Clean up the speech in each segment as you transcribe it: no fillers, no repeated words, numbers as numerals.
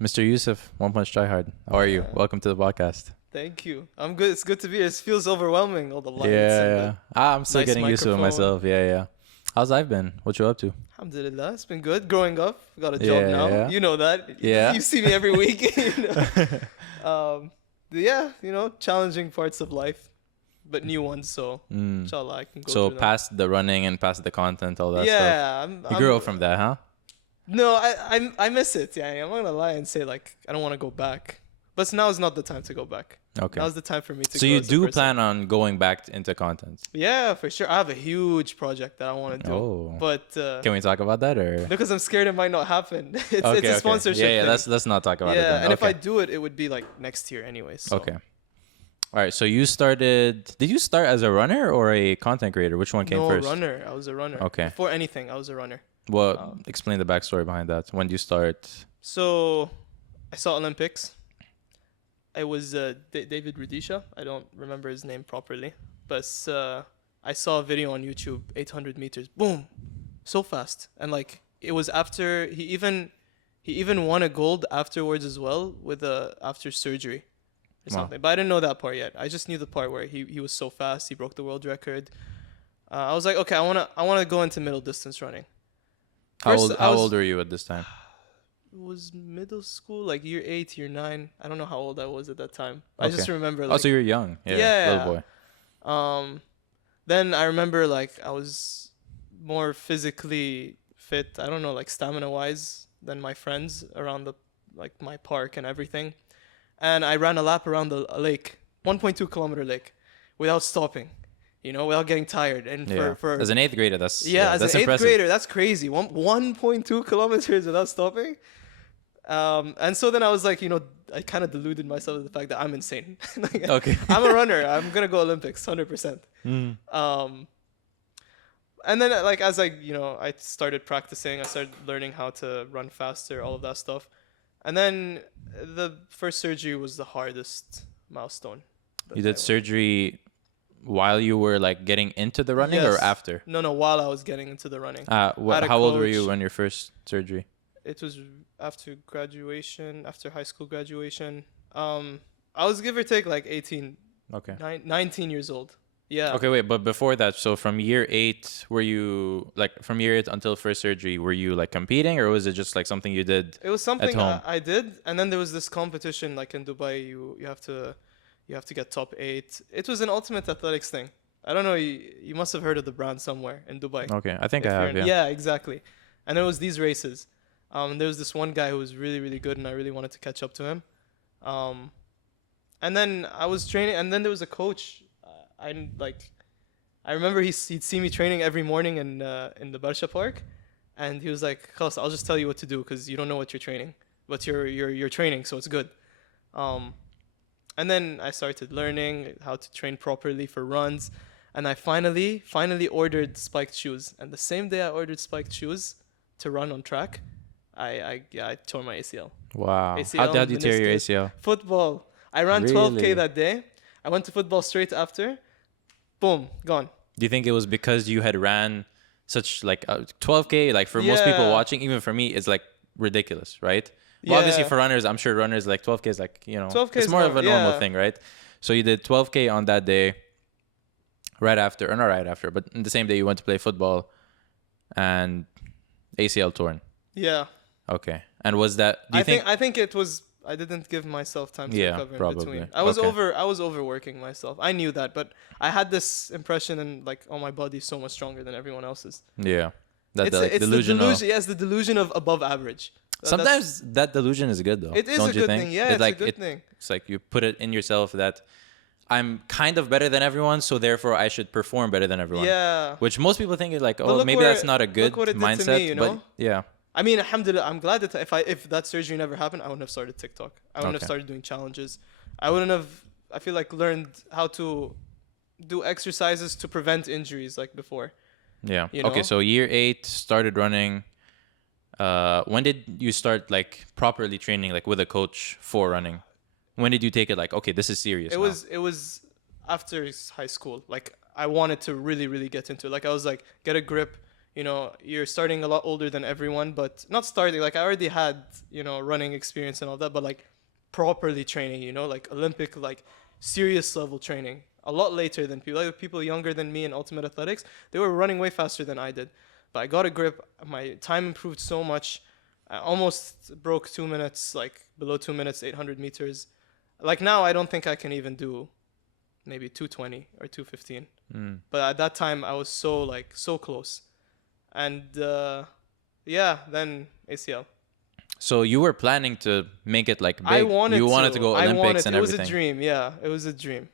Mr. Youcef, OnePunchTryHard. How are you? Welcome to the podcast. Thank you. I'm good. It's good to be here. It feels overwhelming, all the lights Yeah, and yeah. I'm still nice getting used to it microphone. myself. Yeah, yeah. How's life been? What you up to? Alhamdulillah, it's been good. Growing up, got a job now. Yeah. You know that. Yeah. You see me every week. Yeah, challenging parts of life, but new ones. So, inshallah, I can go So through them. past the running and past the content, all that stuff. Yeah, You grew up from that, huh? No, I miss it. Yeah, I'm not gonna lie and say like I don't want to go back. But now is not the time to go back. Okay. Now's the time for me to. So grow you as a do person. plan on going back into content? Yeah, for sure. I have a huge project that I want to do. Oh. But Can we talk about that or? because I'm scared it might not happen. It's Okay, a okay. sponsorship Yeah, thing. let's not talk about it Yeah, then. and if I Okay. do it, it would be like next year anyway. So. Okay. All right. So you started. Did you start as a runner or a content creator? Which one came No, first? runner. I was a runner. Okay. Before anything, I was a runner. Well, explain the backstory behind that. When did you start? So, I saw Olympics. It was David Rudisha. I don't remember his name properly, but I saw a video on YouTube. 800 meters. Boom, so fast. And like it was after he even won a gold afterwards as well with after surgery or Wow. something. But I didn't know that part yet. I just knew the part where he was so fast. He broke the world record. I was like, okay, I wanna go into middle distance running. How First, old? I How was- old were you at this time? It was middle school, like year 8, year 9. I don't know how old I was at that time. I just Okay. remember Oh, like so you're young. Yeah. Yeah. Little boy. then I remember like I was more physically fit, I don't know, like stamina wise than my friends around the like my park and everything. And I ran a lap around a lake, 1.2 kilometer lake without stopping, without getting tired. And Yeah. for As an eighth grader, that's as that's an eighth impressive. grader, that's crazy. 1.2 kilometers without stopping. And so then I was like, I kind of deluded myself with the fact that I'm insane. Like, Okay. I'm a runner. I'm gonna go Olympics, 100%. And then like as I started practicing, I started learning how to run faster, all of that stuff. And then the first surgery was the hardest milestone. that You I did went- surgery while you were like getting into the running or Yes. after? No, while I was getting into the running. How had a old were coach. you when your first surgery? It was after graduation, after high school graduation. I was give or take like 18, Okay. 19 years old. Yeah. Okay, wait, but before that, so from year 8, were you like from year 8 until first surgery, were you like competing or was it just like something you did? It was something home. I did, and then there was this competition like in Dubai. You have to get top 8. It was an ultimate athletics thing. I don't know. You must have heard of the brand somewhere in Dubai. Okay, I think If I you're have, in- yeah. exactly. And there was these races. There was this one guy who was really, really good, and I really wanted to catch up to him. And then I was training, and then there was a coach. I remember he'd see me training every morning in the Barsha Park, and he was like, "Khalas, I'll just tell you what to do because you don't know what you're training, but you're training, so it's good." And then I started learning how to train properly for runs, and I finally ordered spiked shoes. And the same day I ordered spiked shoes to run on track, I tore my ACL. Wow. ACL, How did you tear your meniscus. ACL? Football. I ran Really? 12K that day. I went to football straight after. Boom, gone. Do you think it was because you had ran such like 12K, like for most people Yeah. watching, even for me, it's like ridiculous, right? Well, obviously Yeah. for runners, I'm sure runners like 12K is like, 12K it's is more of a normal yeah. thing, right? So you did 12K on that day, right after, or not right after, but in the same day you went to play football and ACL torn. Yeah. Okay. And was that, do you think, I think it was. I didn't give myself time to Yeah, recover in probably. between. Okay. I was overworking myself. I knew that, but I had this impression and like, oh, my body's so much stronger than everyone else's. yeah, that It's, the, like, it's delusion. the delusion. Yes, the delusion of above average. Sometimes that delusion is good though. it is don't a you good think? thing. Yeah, it's like, a good thing. It's like you put it in yourself that I'm kind of better than everyone, so therefore I should perform better than everyone. Yeah. Which most people think is like, But oh, look maybe where- that's not a good look what it did to mindset. me, you But know? yeah, I mean, alhamdulillah, I'm glad that if that surgery never happened, I wouldn't have started TikTok. I wouldn't have Okay. started doing challenges. I wouldn't have, I feel like, learned how to do exercises to prevent injuries like before. yeah. You Okay, know? so year 8 started running. When did you start like properly training, like with a coach for running? When did you take it like, okay, this is serious? It now? was after high school. Like I wanted to really, really get into it. Like I was like, get a grip, you know, you're starting a lot older than everyone, but not starting, like I already had, you know, running experience and all that, but like properly training, you know, like Olympic, like serious level training a lot later than people, like people younger than me in ultimate athletics. They were running way faster than I did, but I got a grip. My time improved so much. I almost broke 2 minutes, like below 2 minutes, 800 meters. Like now, I don't think I can even do maybe 220 or 215. But at that time, I was so like so close. And yeah, then ACL. So you were planning to make it like big. I wanted you wanted to. to go I Olympics wanted. and It was everything. a dream. Yeah, it was a dream.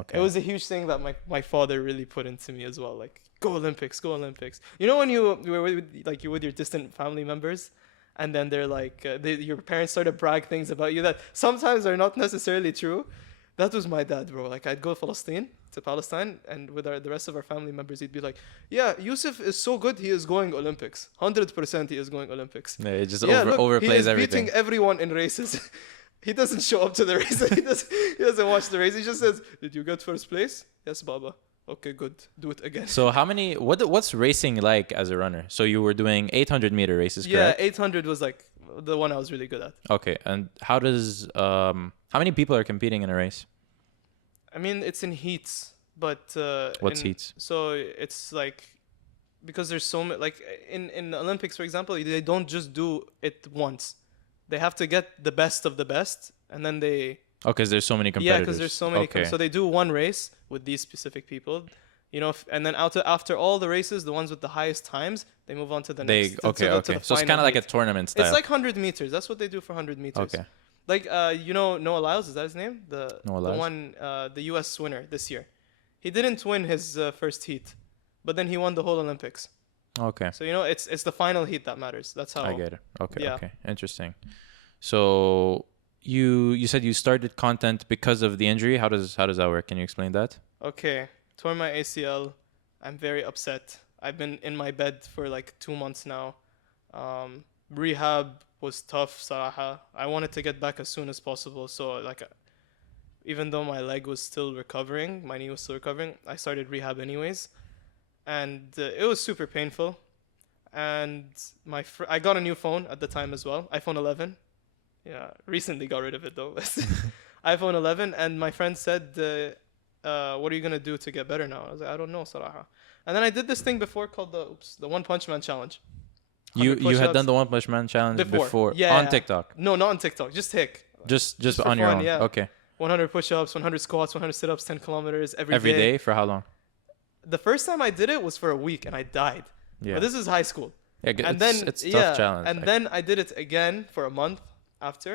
Okay. It was a huge thing that my father really put into me as well. Like, go Olympics, go Olympics. You know when you were with, like you're with your distant family members, and then they're like, your parents start to brag things about you that sometimes are not necessarily true. That was my dad, bro. Like I'd go to Palestine, and with the rest of our family members, he'd be like, "Yeah, Youcef is so good. He is going Olympics. 100% he is going Olympics. Yeah, it just Yeah, look, he overplays is everything. beating everyone in races." He doesn't show up to the race. He doesn't watch the race. He just says, "Did you get first place?" "Yes, Baba." "Okay, good. Do it again." So how many? What's racing like as a runner? So you were doing 800-meter races, Yeah, correct? 800 was like the one I was really good at. Okay, and how many people are competing in a race? I mean, it's in heats, but What's heats? So it's like because there's so many. Like in the Olympics, for example, they don't just do it once. They have to get the best of the best, and then they Oh, because there's so many competitors. yeah, because there's so many. Okay. So they do one race with these specific people, you know, and then after all the races, the ones with the highest times, they move on to the next. Okay. To the So it's final kind of like a heat. tournament style. It's like 100 meters. That's what they do for 100 meters. Okay. Like you know Noah Lyles, is that his name? Noah The Lyles? one the U.S. winner this year. He didn't win his first heat, but then he won the whole Olympics. Okay. So you know it's the final heat that matters. That's how I get it. Okay. Yeah. Okay. Interesting. So you said you started content because of the injury. How does that work? Can you explain that? Okay, tore my ACL. I'm very upset. I've been in my bed for like 2 months now. Rehab was tough, Saraha. I wanted to get back as soon as possible. So like, even though my leg was still recovering, my knee was still recovering, I started rehab anyways, and it was super painful. And I got a new phone at the time as well, iPhone 11. Yeah, recently got rid of it though. iPhone 11, and my friend said, "What are you gonna do to get better now?" I was like, "I don't know, Saraha." And then I did this thing before called the One Punch Man Challenge. You 100 had push-ups. done the One Punch Man challenge before Yeah, on yeah. TikTok. No, not on TikTok. Just Hick. Just for on your fun, own. yeah. Okay. 100 push-ups, 100 squats, 100 sit-ups, 10 kilometers Every day for how long? The first time I did it was for a week, and I died. Yeah. But this is high school. Yeah, And it's a tough challenge. And then I did it again for a month after.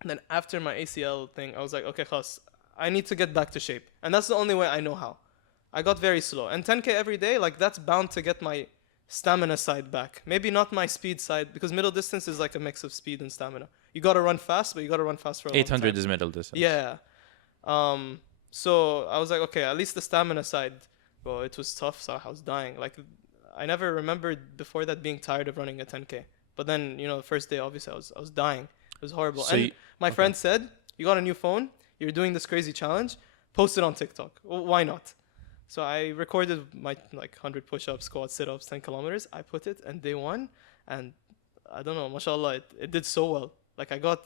And then after my ACL thing, I was like, okay, khas, I need to get back to shape. And that's the only way I know how. I got very slow. And 10K every day, like that's bound to get my stamina side back. Maybe not my speed side, because middle distance is like a mix of speed and stamina. You got to run fast, but you got to run fast for a long 800 time. is middle distance. Yeah. So I was like, okay, at least the stamina side, well, it was tough, so I was dying. Like, I never remembered before that being tired of running a 10K. But then, you know, the first day, obviously, I was dying. It was horrible. So and my friend said, you got a new phone, you're doing this crazy challenge, post it on TikTok. Well, why not? So I recorded my like 100 push-ups, squats, sit-ups, 10 kilometers. I put it, and day one, and I don't know, mashallah, it did so well. Like, I got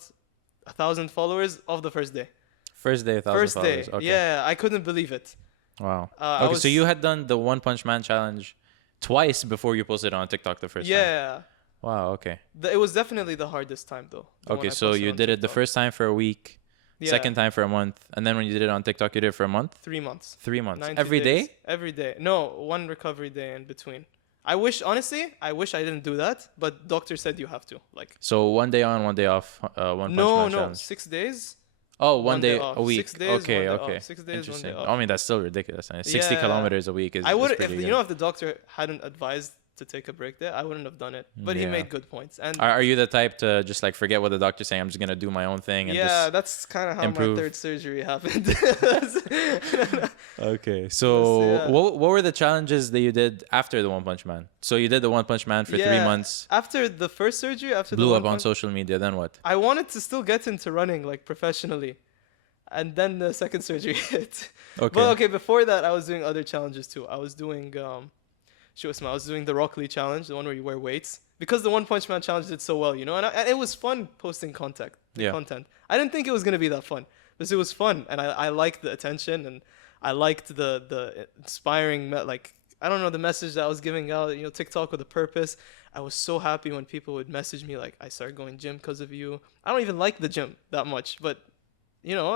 1,000 followers off the first day. First day, 1,000 First day. followers. Okay. Yeah, I couldn't believe it. Wow. I So you had done the One Punch Man challenge twice before you posted it on TikTok the first time. Yeah. Wow. Okay. It was definitely the hardest time, though. Okay. So you did it the first time for a week, Yeah. second time for a month, and then when you did it on TikTok, you did it for a month. 3 months. 3 months. 90 Every days. day? Every day. No, one recovery day in between. I wish I didn't do that, but doctor said you have to. Like, So 1 day on, 1 day off. One Punch Man challenge. 6 days. Oh, one 1 day day off. a week. 6 days, Okay. 1 day Okay. off. 6 days, 1 day Interesting. off. I mean, that's still ridiculous. 60 Yeah. kilometers a week is. I would is pretty if good. you know if the doctor hadn't advised to take a break there, I wouldn't have done it. But he Yeah. made good points. And Are you the type to just like forget what the doctor's saying? I'm just gonna do my own thing and yeah, just. that's kind of how improve. my third surgery happened. Okay, so yeah. what were the challenges that you did after the One Punch Man? So you did the One Punch Man for 3 Yeah. months, After the first surgery, after blew the up one on punch- social media. Then what? I wanted to still get into running like professionally, and then the second surgery hit. Okay. But okay, before that, I was doing other challenges too. I was doing I was doing the Rock Lee challenge, the one where you wear weights, because the One Punch Man challenge did so well, you know, and it was fun posting Yeah. content. I didn't think it was gonna be that fun, but it was fun, and I liked the attention, and I liked the inspiring like I don't know the message that I was giving out. You know, TikTok with a purpose. I was so happy when people would message me like, I started going gym because of you. I don't even like the gym that much, but you know,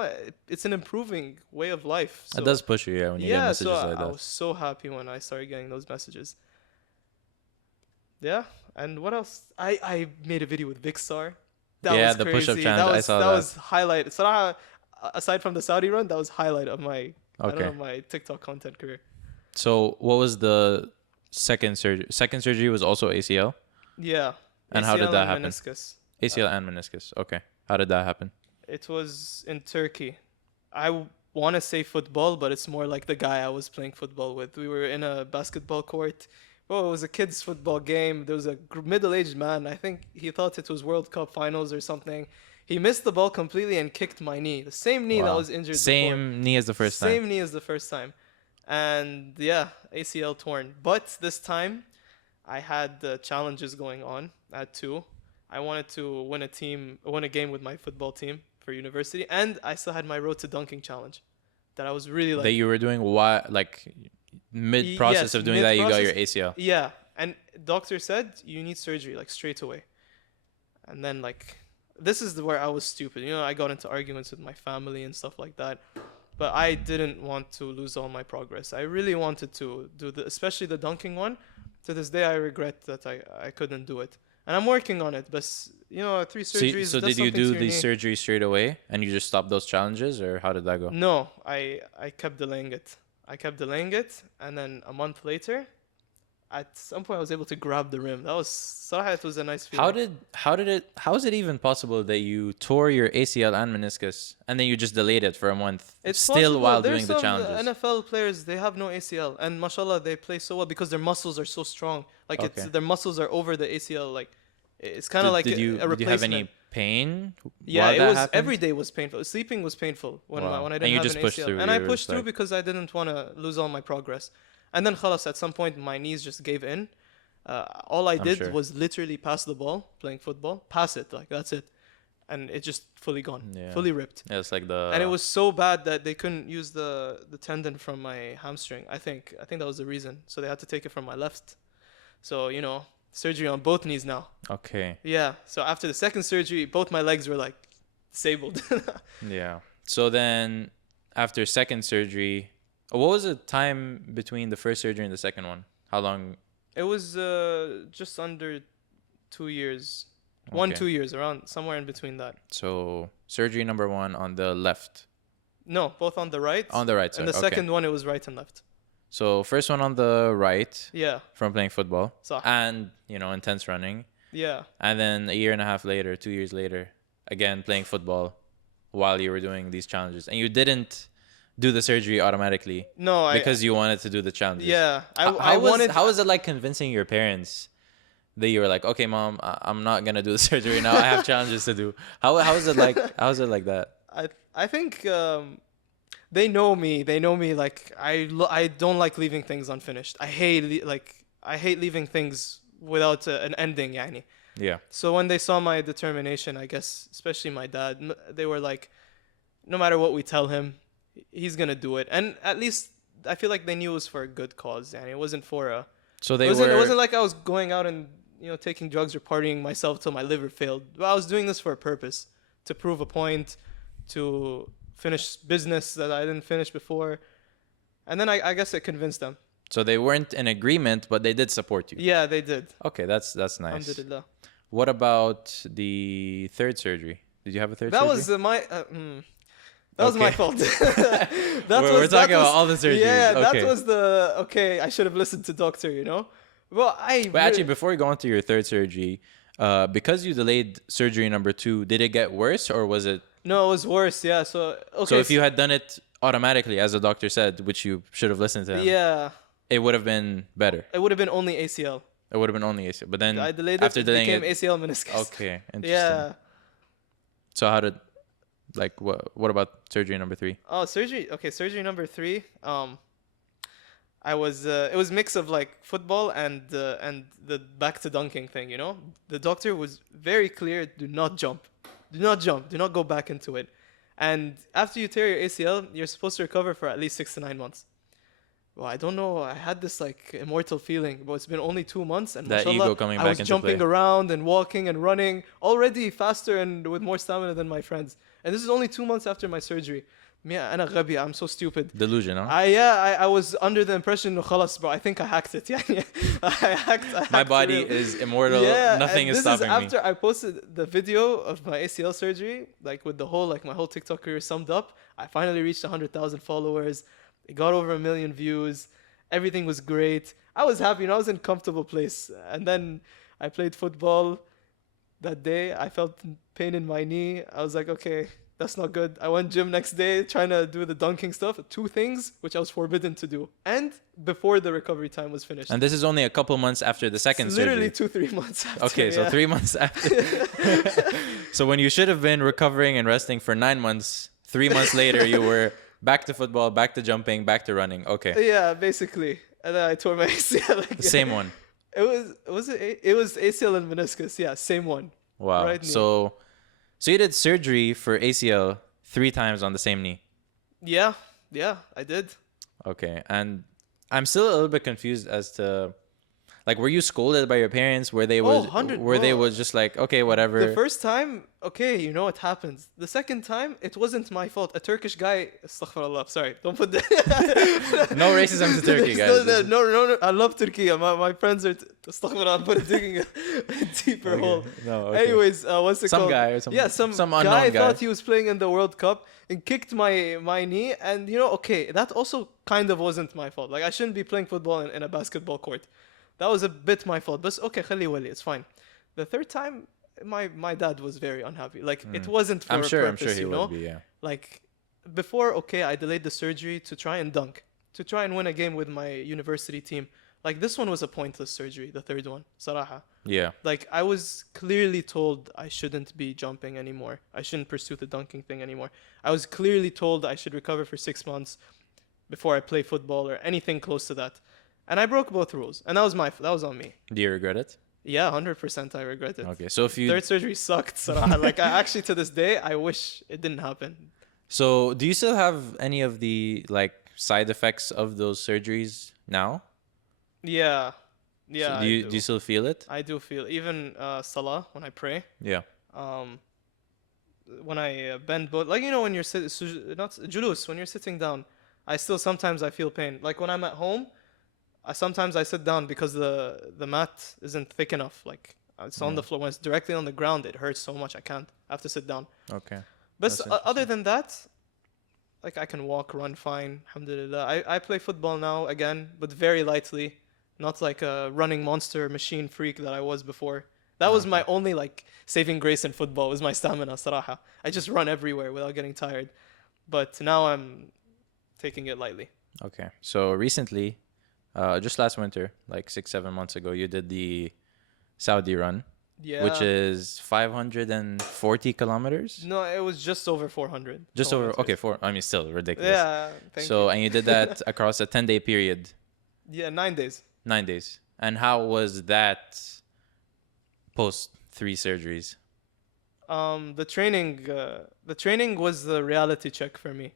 it's an improving way of life. So It does push you, yeah, when you get yeah, messages so like I that. was so happy when I started getting those messages. Yeah, and what else? I made a video with Vicstar. That Yeah, was the push-up crazy. challenge, I saw That that. was highlight. So aside from the Saudi run, that was highlight of my I don't Okay. know my TikTok content career. So what was the second surgery? Second surgery was also ACL? Yeah, And how did ACL that and happen? meniscus. ACL and meniscus. Okay. How did that happen? It was in Turkey. I want to say football, but it's more like the guy I was playing football with. We were in a basketball court. Oh, it was a kids' football game. There was a middle-aged man. I think he thought it was World Cup finals or something. He missed the ball completely and kicked my knee. The same knee that Wow. was injured before. Same knee as the first time. Same knee as the first time. And yeah, ACL torn. But this time, I had the challenges going on at two. I wanted to win a game with my football team for university, and I still had my road to dunking challenge that I was really That like. you were doing why like mid process Yes, of doing that you got your mid-process. ACL. Yeah, and doctor said you need surgery like straight away. And then like this is where I was stupid. You know, I got into arguments with my family and stuff like that. But I didn't want to lose all my progress. I really wanted to do especially the dunking one. To this day, I regret that I couldn't do it. And I'm working on it. But, you know, 3 surgeries, So does did you something to do your the knee. surgery straight away and you just stopped those challenges, or how did that go? No, I kept delaying it. And then a month later, at some point, I was able to grab the rim. That was, Sarah, it was a nice feeling. How is it even possible that you tore your ACL and meniscus and then you just delayed it for a month It's still possible. while There's doing the some challenges? NFL players, they have no ACL, and mashallah, they play so well because their muscles are so strong. Like Okay. their muscles are over the ACL. Like it's kind of like Did a you replacement. have any pain Yeah, while it that was happened? every day was painful. Sleeping was painful when Wow. when I And didn't you have just an pushed ACL, through. and I You were pushed just through like, because I didn't want to lose all my progress. And then khalas, at some point my knees just gave in. All I I'm did sure. was literally pass the ball playing football, pass it like that's it, and it just fully gone, Yeah. fully ripped. Yeah, it's like the And it was so bad that they couldn't use the tendon from my hamstring. I think that was the reason. So they had to take it from my left. So you know, surgery on both knees now. okay. Yeah. So after the second surgery, both my legs were like disabled. Yeah. So then after second surgery, what was the time between the first surgery and the second one? How long? It was just under 2 years. Okay. 2 years, around somewhere in between that. So surgery number 1 on the left. No, both on the right. On the right side. And the Okay. second one, it was right and left. So first one on the right Yeah. from playing football So and, you know, intense running. yeah. And then a year and a half later, 2 years later, again playing football while you were doing these challenges. And you didn't do the surgery automatically No, because you wanted to do the challenges. yeah. How wanted. how was it like convincing your parents that you were like, okay, mom, I'm not gonna do the surgery now. I have challenges to do. How is it like? How is it like that? I think they know me. They know me. Like I don't like leaving things unfinished. I hate leaving things without an ending. Yani. Yeah. So when they saw my determination, I guess especially my dad, they were like, no matter what we tell him, he's gonna do it. And at least I feel like they knew it was for a good cause. Yani. It wasn't for a. So they It were. wasn't like I was going out and taking drugs or partying myself till my liver failed. But I was doing this for a purpose, to prove a point, to finish business that I didn't finish before, and then I guess it convinced them. So they weren't in agreement, but they did support you. Yeah, they did. Okay, that's nice. Alhamdulillah. What about the third surgery? Did you have a third That surgery? was that was my Okay. fault. We're talking about all the surgeries. Yeah, Okay. that was I should have listened to doctor. Well, But actually, before you go on to your third surgery, because you delayed surgery number 2, did it get worse or was it? no, it was worse. Yeah, so okay. So if you had done it automatically, as the doctor said, which you should have listened to him, yeah, it would have been better. it would have been only ACL. It would have been only ACL. But then I delayed after it. It delaying became it, ACL meniscus. okay, interesting. Yeah. So how did, like, what about surgery number 3? Oh, surgery. Okay, surgery number 3. it was mix of like football and the back to dunking thing, you know? The doctor was very clear, do not jump. Do not jump. Do not go back into it. And after you tear your ACL, you're supposed to recover for at least 6 to 9 months. Well, I don't know. I had this like immortal feeling, but it's been only 2 months, and That mashallah, ego coming I back was into jumping play. around and walking and running already faster and with more stamina than my friends. And this is only 2 months after my surgery. Yeah, أنا غبي. I'm so stupid. Delusion, huh? I was under the impression, no, خلاص, bro. I think I hacked it. يعني. I hacked My it body real. is immortal. Yeah, Nothing and is this is stopping me. after I posted the video of my ACL surgery, like with the whole, like my whole TikTok career summed up. I finally reached 100,000 followers. It got over 1 million views. Everything was great. I was happy, you know, I was in a comfortable place. And then I played football that day. I felt pain in my knee. I was like, okay, that's not good. I went gym next day trying to do the dunking stuff. 2 things which I was forbidden to do. And before the recovery time was finished. And this is only a couple months after the second It's surgery. literally 2-3 months after. Okay, so yeah. 3 months after. So when you should have been recovering and resting for 9 months, 3 months later you were back to football, back to jumping, back to running. Okay, Yeah, basically. And then I tore my ACL again. same one. It was ACL and meniscus. Yeah, same one. Wow. Right knee. So you did surgery for ACL 3 times on the same knee. Yeah, I did. Okay, and I'm still a little bit confused as to, like, were you scolded by your parents? Were they was 100, were they bro. was just like, okay, whatever. The first time, okay, you know it happens. The second time, it wasn't my fault. A Turkish guy, astaghfirullah, sorry, don't put that. No racism to Turkey, guys. No, I love Turkey. My friends are, astaghfirullah, I'm digging a deeper hole. No, okay. Anyways, what's it Some called? guy or some- yeah, some guy unknown guy. thought he was playing in the World Cup and kicked my knee. And, you know, okay, that also kind of wasn't my fault. Like, I shouldn't be playing football in a basketball court. That was a bit my fault. But okay, khali wali, it's fine. The third time, my dad was very unhappy. Like, it wasn't for I'm a sure purpose, he you would know? be, yeah. Like, before, okay, I delayed the surgery to try and dunk, to try and win a game with my university team. Like, this one was a pointless surgery, the third one, Saraha. Yeah. Like, I was clearly told I shouldn't be jumping anymore. I shouldn't pursue the dunking thing anymore. I was clearly told I should recover for 6 months before I play football or anything close to that. And I broke both rules. And that was on me. Do you regret it? Yeah, 100% I regret it. Okay, so if you Third surgery sucked, Saraha. Like, I actually, to this day, I wish it didn't happen. So, do you still have any of the like side effects of those surgeries now? Yeah. So Yeah, do you still feel it? I do feel, even salah, when I pray, Yeah. when I bend both, like, you know, when you're not julus, when you're sitting down, I still sometimes I feel pain. Like when I'm at home, sometimes I sit down because the mat isn't thick enough. Like it's on the floor. When it's directly on the ground, it hurts so much I can't. I have to sit down. Okay. But That's other than that, like I can walk, run fine. Alhamdulillah. I play football now again, but very lightly. Not like a running monster machine freak that I was before. That was my only like saving grace in football, was my stamina, Saraha. I just run everywhere without getting tired. But now I'm taking it lightly. Okay. So recently, just last winter, like 6-7 months ago, you did the Saudi run, Yeah. which is 540 kilometers. No, it was just over 400. Just over. Okay, I mean, still ridiculous. Yeah. Thank So, you. and you did that across a 10-day period, Yeah, 9 days. 9 days. And how was that post 3 surgeries? The training was the reality check for me.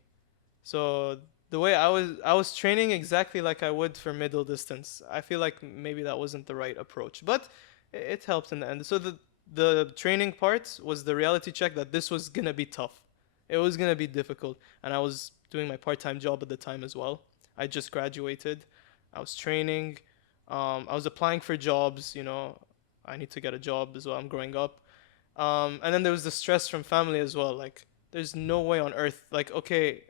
So the way I was training exactly like I would for middle distance. I feel like maybe that wasn't the right approach, but it helped in the end. So the training part was the reality check that this was gonna be tough. It was gonna be difficult, and I was doing my part-time job at the time as well. I just graduated. I was training. I was applying for jobs. You know, I need to get a job as well. I'm growing up. And then there was the stress from family as well. Like, there's no way on earth. Like, okay,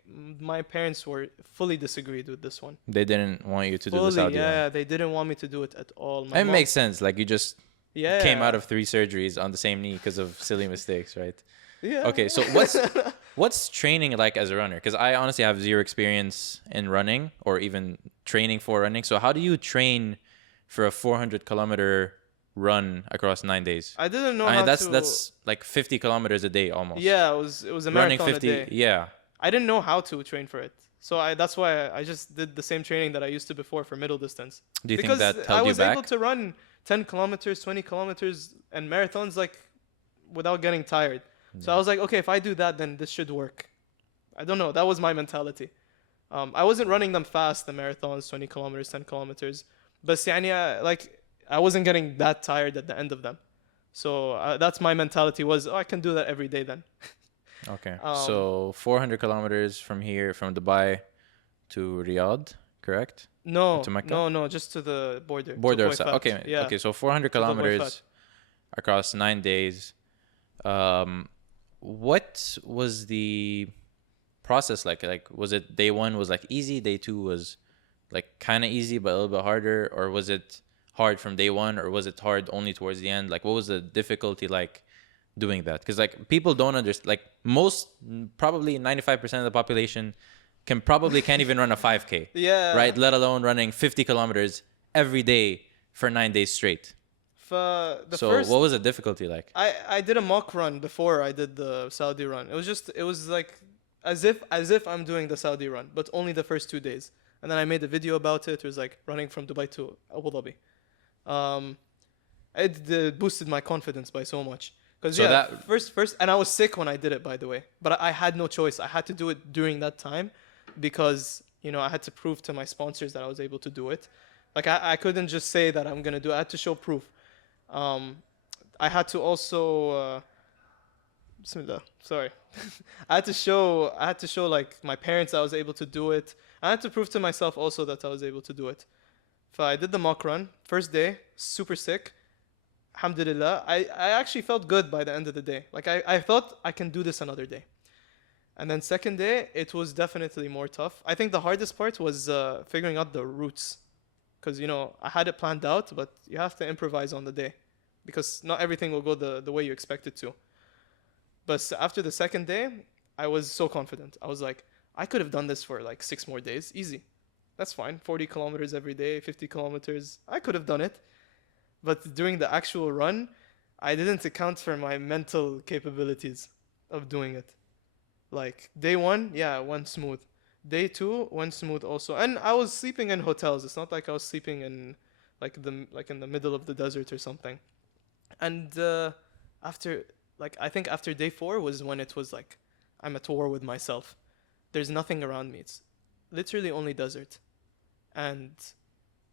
my parents were fully disagreed with this one. They didn't want you to do the Fully, Saudi run. yeah, they didn't want me to do it at all. It makes sense. Like, you just yeah, came out of 3 surgeries on the same knee because of silly mistakes, right? yeah. Okay, so what's training like as a runner? Because I honestly have zero experience in running or even training for running. So how do you train for a 400-kilometer run across 9 days? I didn't know I mean, how that's to. that's like 50 kilometers a day almost. Yeah, it was a Running marathon 50, a day. yeah. I didn't know how to train for it. So that's why I just did the same training that I used to before for middle distance. Do you think Because that I held you was able back? to run 10 kilometers, 20 kilometers, and marathons like without getting tired. So I Yeah. was like, okay, if I do that, then this should work. I don't know. That was my mentality. I wasn't running them fast, the marathons, 20 kilometers, 10 kilometers. But يعني, like, I wasn't getting that tired at the end of them. So that's my mentality was, oh, I can do that every day then. Okay. Um, So 400 kilometers from here, from Dubai to Riyadh, correct? To no, Mecca? no, no, just to the border, to Border of Saudi. Boyfat. Okay. Yeah, Okay. So 400 to the Boyfat. kilometers across 9 days. Um, what was the process like? Like, was it day one was like easy, day two was like kind of easy but a little bit harder, or was it hard from day one, or was it hard only towards the end? Like, what was the difficulty like doing that? Because like people don't understand. Like most, probably 95% of the population can't even run a 5K, Yeah. right? Let alone running 50 kilometers every day for 9 days straight. The So first what was the difficulty like? I did a mock run before I did the Saudi run. It was like as if I'm doing the Saudi run, but only the first 2 days. And then I made a video about it. It was like running from Dubai to Abu Dhabi. Um, it boosted my confidence by so much. Cause So yeah, that first, and I was sick when I did it, by the way. But I had no choice. I had to do it during that time, because I had to prove to my sponsors that I was able to do it. Like I couldn't just say that I'm gonna do it. I had to show proof. Um, I had to also Bismillah, sorry. I had to show like my parents I was able to do it. I had to prove to myself also that I was able to do it. So I did the mock run. First day, super sick. Alhamdulillah. I actually felt good by the end of the day. Like I thought I can do this another day. And then second day, it was definitely more tough. I think the hardest part was figuring out the routes. Because, I had it planned out, but you have to improvise on the day. Because not everything will go the way you expect it to. But after the second day, I was so confident. I was like, I could have done this for like 6 more days. Easy. That's fine. 40 kilometers every day, 50 kilometers. I could have done it. But during the actual run, I didn't account for my mental capabilities of doing it. Like day one, yeah, went smooth. Day two went smooth also. And I was sleeping in hotels. It's not like I was sleeping in like in the middle of the desert or something. And after I think after day four was when it was like I'm at war with myself. There's nothing around me. It's literally only desert. And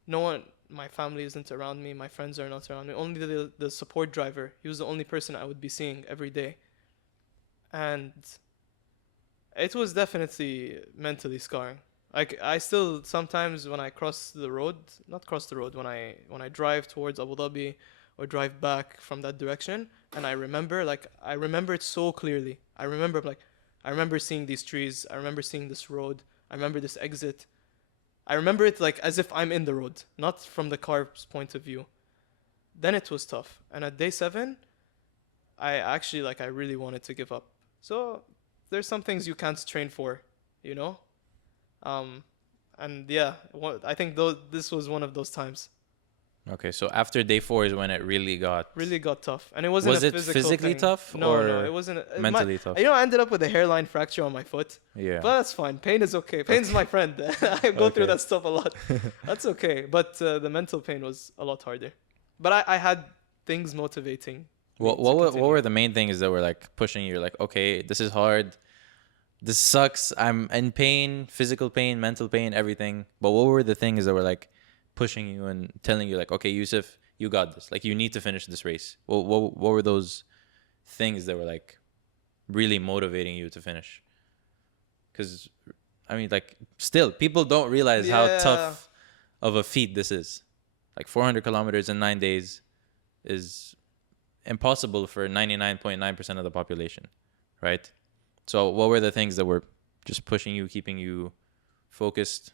no one, my family isn't around me, my friends are not around me. Only the support driver. He was the only person I would be seeing every day. And it was definitely mentally scarring. Like I still sometimes when I cross the road, not cross the road, when I drive towards Abu Dhabi or drive back from that direction, and I remember it so clearly. I remember seeing these trees. I remember seeing this road. I remember this exit. I remember it like as if I'm in the road, not from the car's point of view. Then it was tough. And at day 7, I actually I really wanted to give up. So there's some things you can't train for, you know? And yeah, I think this was one of those times. Okay, so after day four is when it Really got tough. And it wasn't was a it physical physically thing. tough No, or no, it wasn't. mentally tough? I ended up with a hairline fracture on my foot. Yeah. But that's fine. Pain is okay. Pain's my friend. I go through Okay. that stuff a lot. That's okay. But the mental pain was a lot harder. But I had things motivating me What to what were, what continue. were the main things that were like pushing you? Like, okay, this is hard. This sucks. I'm in pain, physical pain, mental pain, everything. But what were the things that were like pushing you and telling you like, okay, Youcef, you got this. Like, you need to finish this race. What were those things that were like really motivating you to finish? Because I mean, like, still people don't realize how Yeah. tough of a feat this is. Like 400 kilometers in 9 days is impossible for 99.9% of the population, right? So what were the things that were just pushing you, keeping you focus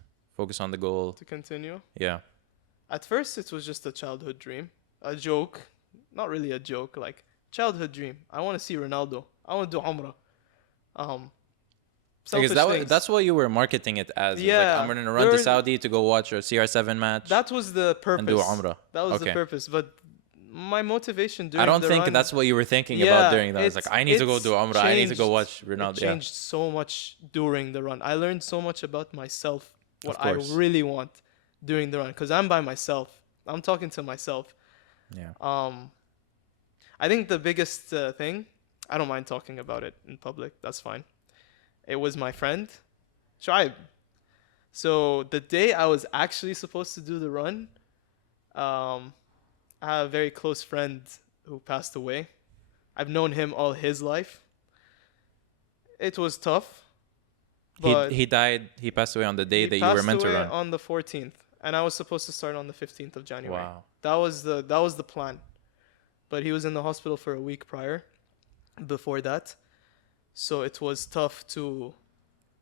on the goal? To continue. Yeah. At first, it was just a childhood dream, a joke, not really a joke, like childhood dream. I want to see Ronaldo. I want to do Umrah. Because Selfish things. that's what you were marketing it as. It was like, Yeah, I'm going to run to Saudi to go watch a CR7 match. That was the purpose. And do Umrah. That was the Okay. purpose. But my motivation I during don't the think run, that's what you were thinking about yeah, during that. It's like I need to go do Umrah. I need to go watch It Ronaldo. Yeah, changed so much during the run. I learned so much about myself, what of I course. really want during the run, because I'm by myself. I'm talking to myself. Yeah. Um, I think the biggest thing, I don't mind talking about it in public. That's fine. It was my friend, Tribe. So the day I was actually supposed to do the run, um, I have a very close friend who passed away. I've known him all his life. It was tough, but He died. He passed away on the day he that you were passed meant to away run. on the 14th, and I was supposed to start on the 15th of January. Wow. That was the plan. But he was in the hospital for a week prior, before that, so it was tough to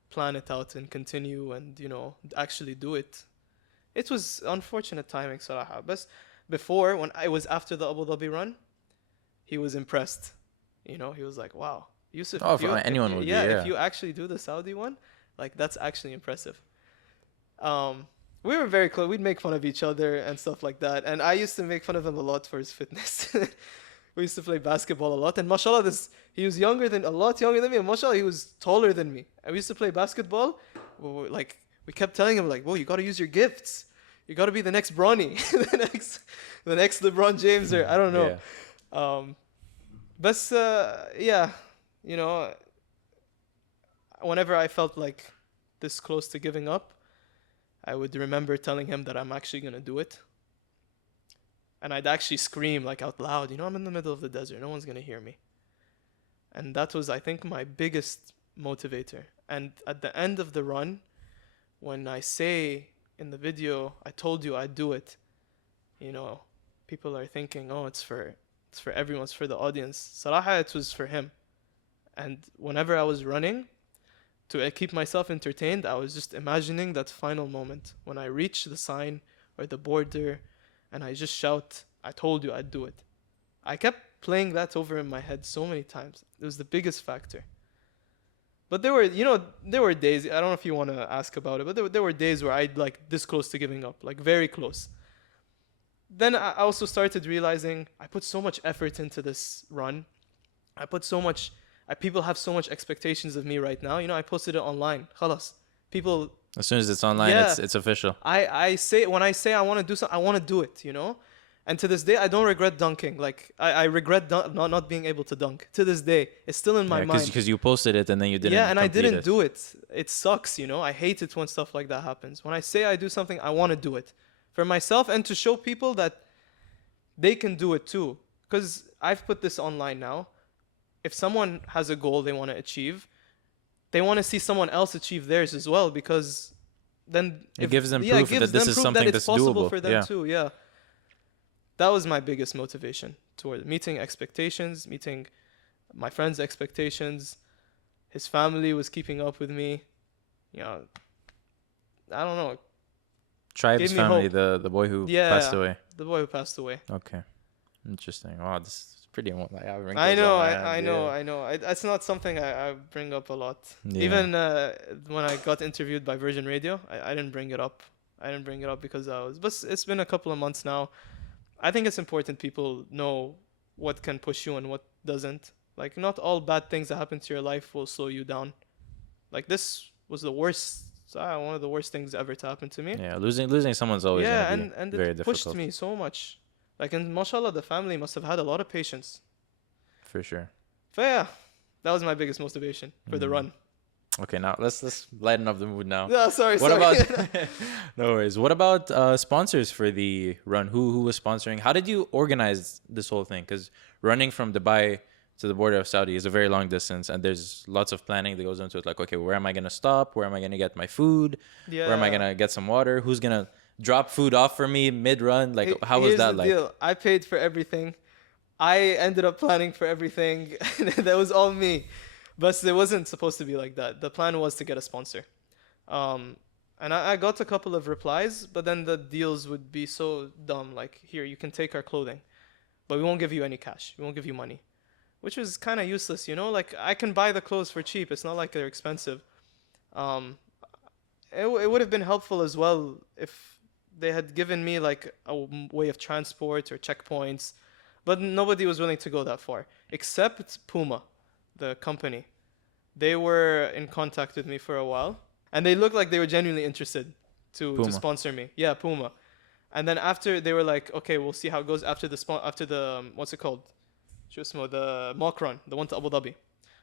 plan it out and continue and actually do it. It was unfortunate timing, Salaha. But before, when I was after the Abu Dhabi run, he was impressed. He was like, "Wow, Youcef, Oh, for anyone would be. yeah, if Yeah. you actually do the Saudi one, like that's actually impressive." We were very close. We'd make fun of each other and stuff like that. And I used to make fun of him a lot for his fitness. We used to play basketball a lot. And mashallah, he was a lot younger than me. And mashallah, he was taller than me. And we used to play basketball. We kept telling him, like, whoa, you got to use your gifts. You got to be the next Bronny, the next LeBron James, or I don't know. Yeah. But yeah, you know, whenever I felt like this close to giving up, I would remember telling him that I'm actually gonna do it. And I'd actually scream like out loud, I'm in the middle of the desert, no one's gonna hear me. And that was, I think, my biggest motivator. And at the end of the run, when I say in the video, I told you I'd do it, people are thinking, oh, it's for everyone, it's for the audience. Saraha, it was for him. And whenever I was running, to keep myself entertained, I was just imagining that final moment when I reach the sign or the border and I just shout, I told you I'd do it. I kept playing that over in my head so many times. It was the biggest factor. But there were days, I don't know if you want to ask about it, but there were days where I'd like this close to giving up, like very close. Then I also started realizing I put so much effort into this run. People have so much expectations of me right now. I posted it online. Khalas. People. As soon as it's online, Yeah. it's official. When I say I want to do something, I want to do it. And to this day, I don't regret dunking. Like I regret not being able to dunk. To this day, it's still in my mind. Because you posted it and then you didn't. Yeah, and I didn't it. do it. It sucks. I hate it when stuff like that happens. When I say I do something, I want to do it for myself and to show people that they can do it too. Because I've put this online now. If someone has a goal they want to achieve, they want to see someone else achieve theirs as well, because then it gives them proof that this is something that's doable for them too. Yeah, that was my biggest motivation toward meeting expectations, meeting my friends' expectations. His family was keeping up with me. I don't know. Tribe's family, the boy who passed away. The boy who passed away. Okay, interesting. Wow, this is pretty. I know. It's not something I bring up a lot. Yeah. Even when I got interviewed by Virgin Radio, I didn't bring it up. Because but it's been a couple of months now. I think it's important people know what can push you and what doesn't. Like, not all bad things that happen to your life will slow you down. Like, this was the worst. One of the worst things ever to happen to me. Yeah, losing someone's always and very it difficult. pushed me so much. Like, and mashallah, the family must have had a lot of patience. For sure. But yeah, that was my biggest motivation for the run. Okay, now let's lighten up the mood now. No, sorry. About no worries. What about sponsors for the run? Who was sponsoring? How did you organize this whole thing? Because running from Dubai to the border of Saudi is a very long distance, and there's lots of planning that goes into it. Like, okay, where am I gonna stop? Where am I gonna get my food? Yeah. Where am I gonna get some water? Who's gonna drop food off for me mid-run? Like, how was that like? Deal. I paid for everything. I ended up planning for everything. That was all me. But it wasn't supposed to be like that. The plan was to get a sponsor. And I got a couple of replies, but then the deals would be so dumb. Like, here, you can take our clothing, but we won't give you any cash. We won't give you money. Which was kind of useless, Like, I can buy the clothes for cheap. It's not like they're expensive. It would have been helpful as well if they had given me, like, a way of transport or checkpoints. But nobody was willing to go that far, except Puma, the company. They were in contact with me for a while, and they looked like they were genuinely interested to Puma. sponsor me. Yeah, Puma. And then after they were like, okay, we'll see how it goes after the what's it called? The mock run, the one to Abu Dhabi.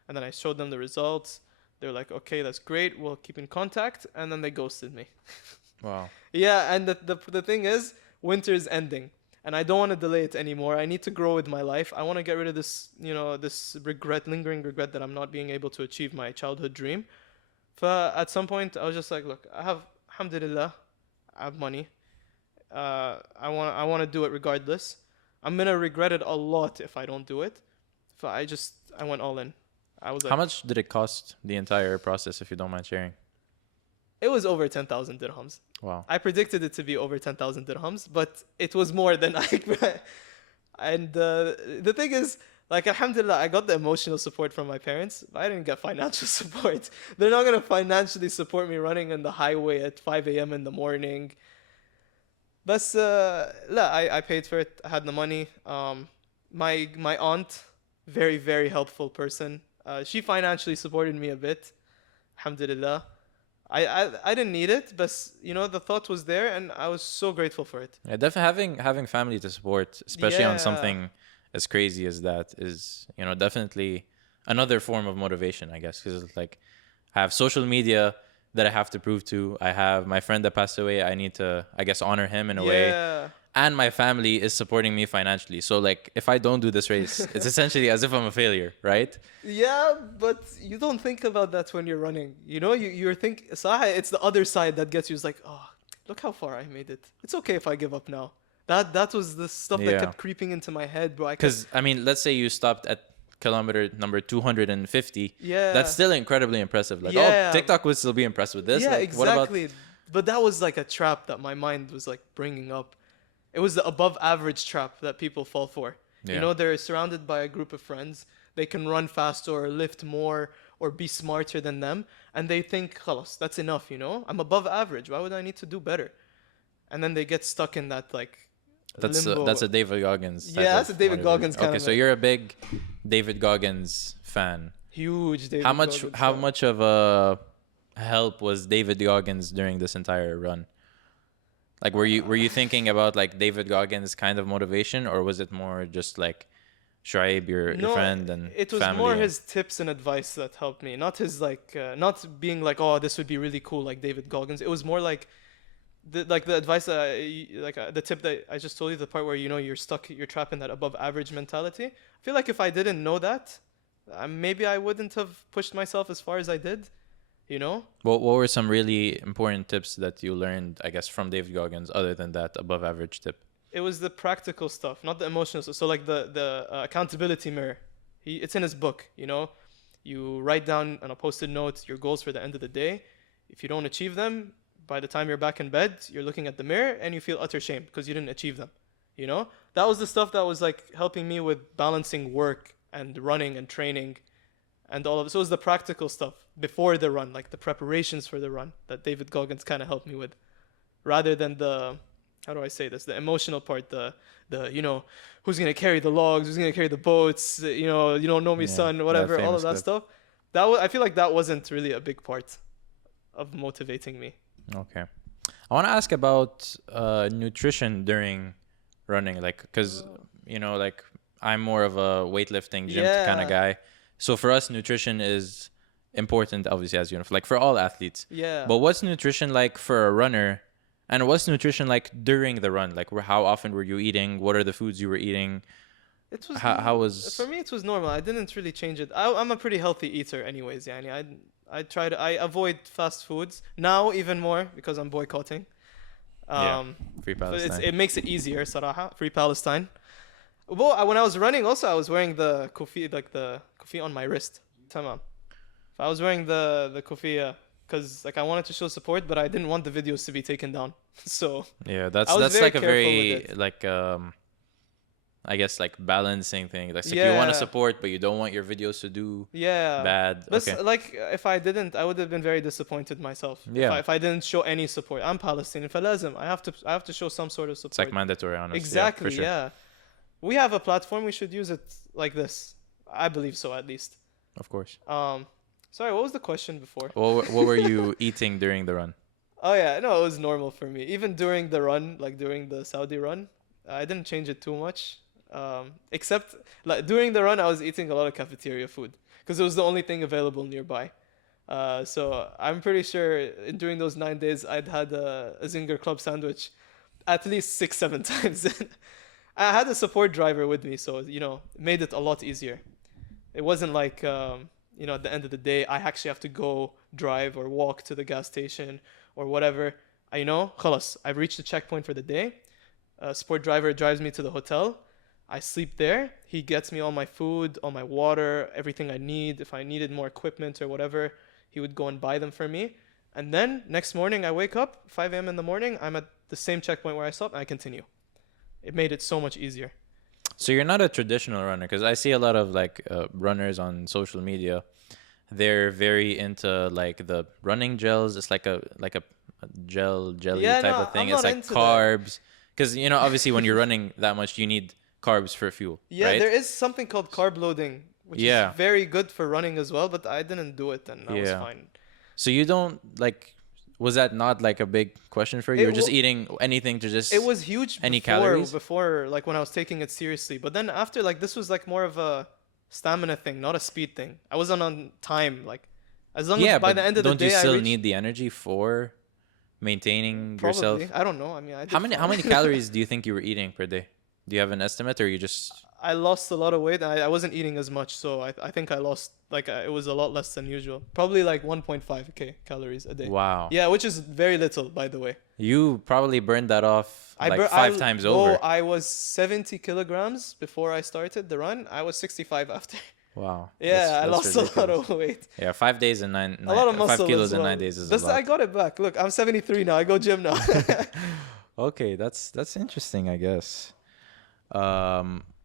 And then I showed them the results. They were like, okay, that's great. We'll keep in contact. And then they ghosted me. Wow. Yeah, and the thing is, winter's ending, and I don't want to delay it anymore. I need to grow with my life. I want to get rid of this, this lingering regret that I'm not being able to achieve my childhood dream. At some point, I was just like, look, I have, alhamdulillah, I have money. I want to do it regardless. I'm gonna regret it a lot if I don't do it. I went all in. I was like, How much did it cost the entire process, if you don't mind sharing? it was over 10,000 dirhams. Wow. I predicted it to be over 10,000 dirhams, but it was more than I. And the thing is, like, alhamdulillah, I got the emotional support from my parents, but I didn't get financial support. They're not gonna financially support me running on the highway at 5 a.m. in the morning. But I paid for it. I had the money. My aunt, very, very helpful person. She financially supported me a bit. Alhamdulillah. I didn't need it, but the thought was there, and I was so grateful for it. Yeah, definitely having family to support, especially on Yeah. something as crazy as that, is definitely another form of motivation, I guess. Because like, I have social media that I have to prove to. I have my friend that passed away. I need to, I guess, honor him in a way. Yeah. And my family is supporting me financially. So like, if I don't do this race, it's essentially as if I'm a failure, right? Yeah, but you don't think about that when you're running. You're thinking, it's the other side that gets you. It's like, oh, look how far I made it. It's okay if I give up now. That was the stuff that Yeah. kept creeping into my head, bro. Because I mean, let's say you stopped at kilometer number 250. Yeah. That's still incredibly impressive. Like, Yeah. oh, TikTok would still be impressed with this. Yeah, Like, what about exactly. But that was like a trap that my mind was like bringing up. It was the above average trap that people fall for. Yeah. They're surrounded by a group of friends. They can run faster or lift more or be smarter than them. And they think, khalas, that's enough, I'm above average. Why would I need to do better? And then they get stuck in that like limbo. That's a David Goggins. type Yeah, that's of a David motivation. Goggins kind Okay, of so a- you're a big David Goggins fan. Huge David How much? Goggins How fan. much of a help was David Goggins during this entire run? Like, were you thinking about like David Goggins kind of motivation, or was it more just like Shuaib, your friend, and it was family? more his tips and advice that helped me, not his not being like, oh, this would be really cool like David Goggins. It was more like the advice the tip that I just told you, the part where you're trapped in that above average mentality. I feel like if I didn't know that, maybe I wouldn't have pushed myself as far as I did. What were some really important tips that you learned, I guess, from David Goggins, other than that above average tip? It was the practical stuff, not the emotional stuff. So like the accountability mirror, it's in his book. You write down on a post-it note your goals for the end of the day. If you don't achieve them, by the time you're back in bed, you're looking at the mirror and you feel utter shame because you didn't achieve them. That was the stuff that was like helping me with balancing work and running and training and all of it. So it was the practical stuff before the run, like the preparations for the run, that David Goggins kind of helped me with, rather than the, how do I say this, the emotional part, the who's gonna carry the logs, who's gonna carry the boats, you don't know me, Yeah, son, that whatever, all of famous that clip. stuff. I feel like that wasn't really a big part of motivating me. Okay. I want to ask about nutrition during running, like, because like, I'm more of a weightlifting gym kind Yeah. of guy. So for us, nutrition is important, obviously, as like for all athletes. Yeah. But what's nutrition like for a runner? And what's nutrition like during the run? Like, how often were you eating? What are the foods you were eating? It was How was... for me. It was normal. I didn't really change it. I'm a pretty healthy eater, anyways. Yani I avoid fast foods now even more because I'm boycotting. Free But Palestine. it makes it easier, Saraha. Free Palestine. Well, when I was running, also I was wearing the kufi, like the kufi on my wrist. Tamam. I was wearing the kufi because like I wanted to show support, but I didn't want the videos to be taken down. So Yeah, I that's was very like a careful very with it. like I guess like balancing thing. Like, you want to Yeah. support, but you don't want your videos to do yeah. bad. But Okay. like if I didn't, I would have been very disappointed myself. Yeah. If I didn't show any support, I'm Palestinian. فلازم. I have to show some sort of It's support. like mandatory, honestly. Exactly. Yeah, for sure. Yeah. We have a platform. We should use it like this. I believe so, at least. Of course. Sorry, what was the question before? What were you eating during the run? Oh yeah, no, it was normal for me. Even during the run, like during the Saudi run, I didn't change it too much. Except like during the run, I was eating a lot of cafeteria food because it was the only thing available nearby. So I'm pretty sure during those 9 days, I'd had a Zinger Club sandwich at least 6, 7 times. I had a support driver with me, so it made it a lot easier. It wasn't like at the end of the day, I actually have to go drive or walk to the gas station or whatever. خلاص, I've reached the checkpoint for the day. Support driver drives me to the hotel. I sleep there. He gets me all my food, all my water, everything I need. If I needed more equipment or whatever, he would go and buy them for me. And then next morning I wake up, 5 a.m. in the morning, I'm at the same checkpoint where I stopped and I continue. It made it so much easier. So you're not a traditional runner, because I see a lot of like runners on social media. They're very into like the running gels. It's like a jelly type of thing. It's like carbs. Because obviously when you're running that much, you need carbs for fuel. Yeah, right? There is something called carb loading, which is very good for running as well. But I didn't do it, and I was fine. So you don't like. Was that not like a big question for you? You were just eating anything to just. It was huge. Calories before, like when I was taking it seriously. But then after, like this was like more of a stamina thing, not a speed thing. I wasn't on time. Like as long as by the end of the day, don't you still need the energy for maintaining yourself? I don't know. I mean, how many calories do you think you were eating per day? Do you have an estimate, or you just? I lost a lot of weight. I wasn't eating as much, so I think I lost it was a lot less than usual. Probably like 1.5k calories a day. Wow. Yeah, which is very little, by the way. You probably burned that off five times over. I was 70 kilograms before I started the run. I was 65 after. Wow. Yeah, I lost ridiculous. A lot of weight. Yeah, 5 days and a lot of muscle 5 kilos well. in 9 days is a lot. I got it back. Look, I'm 73 now. I go gym now. Okay, that's interesting, I guess.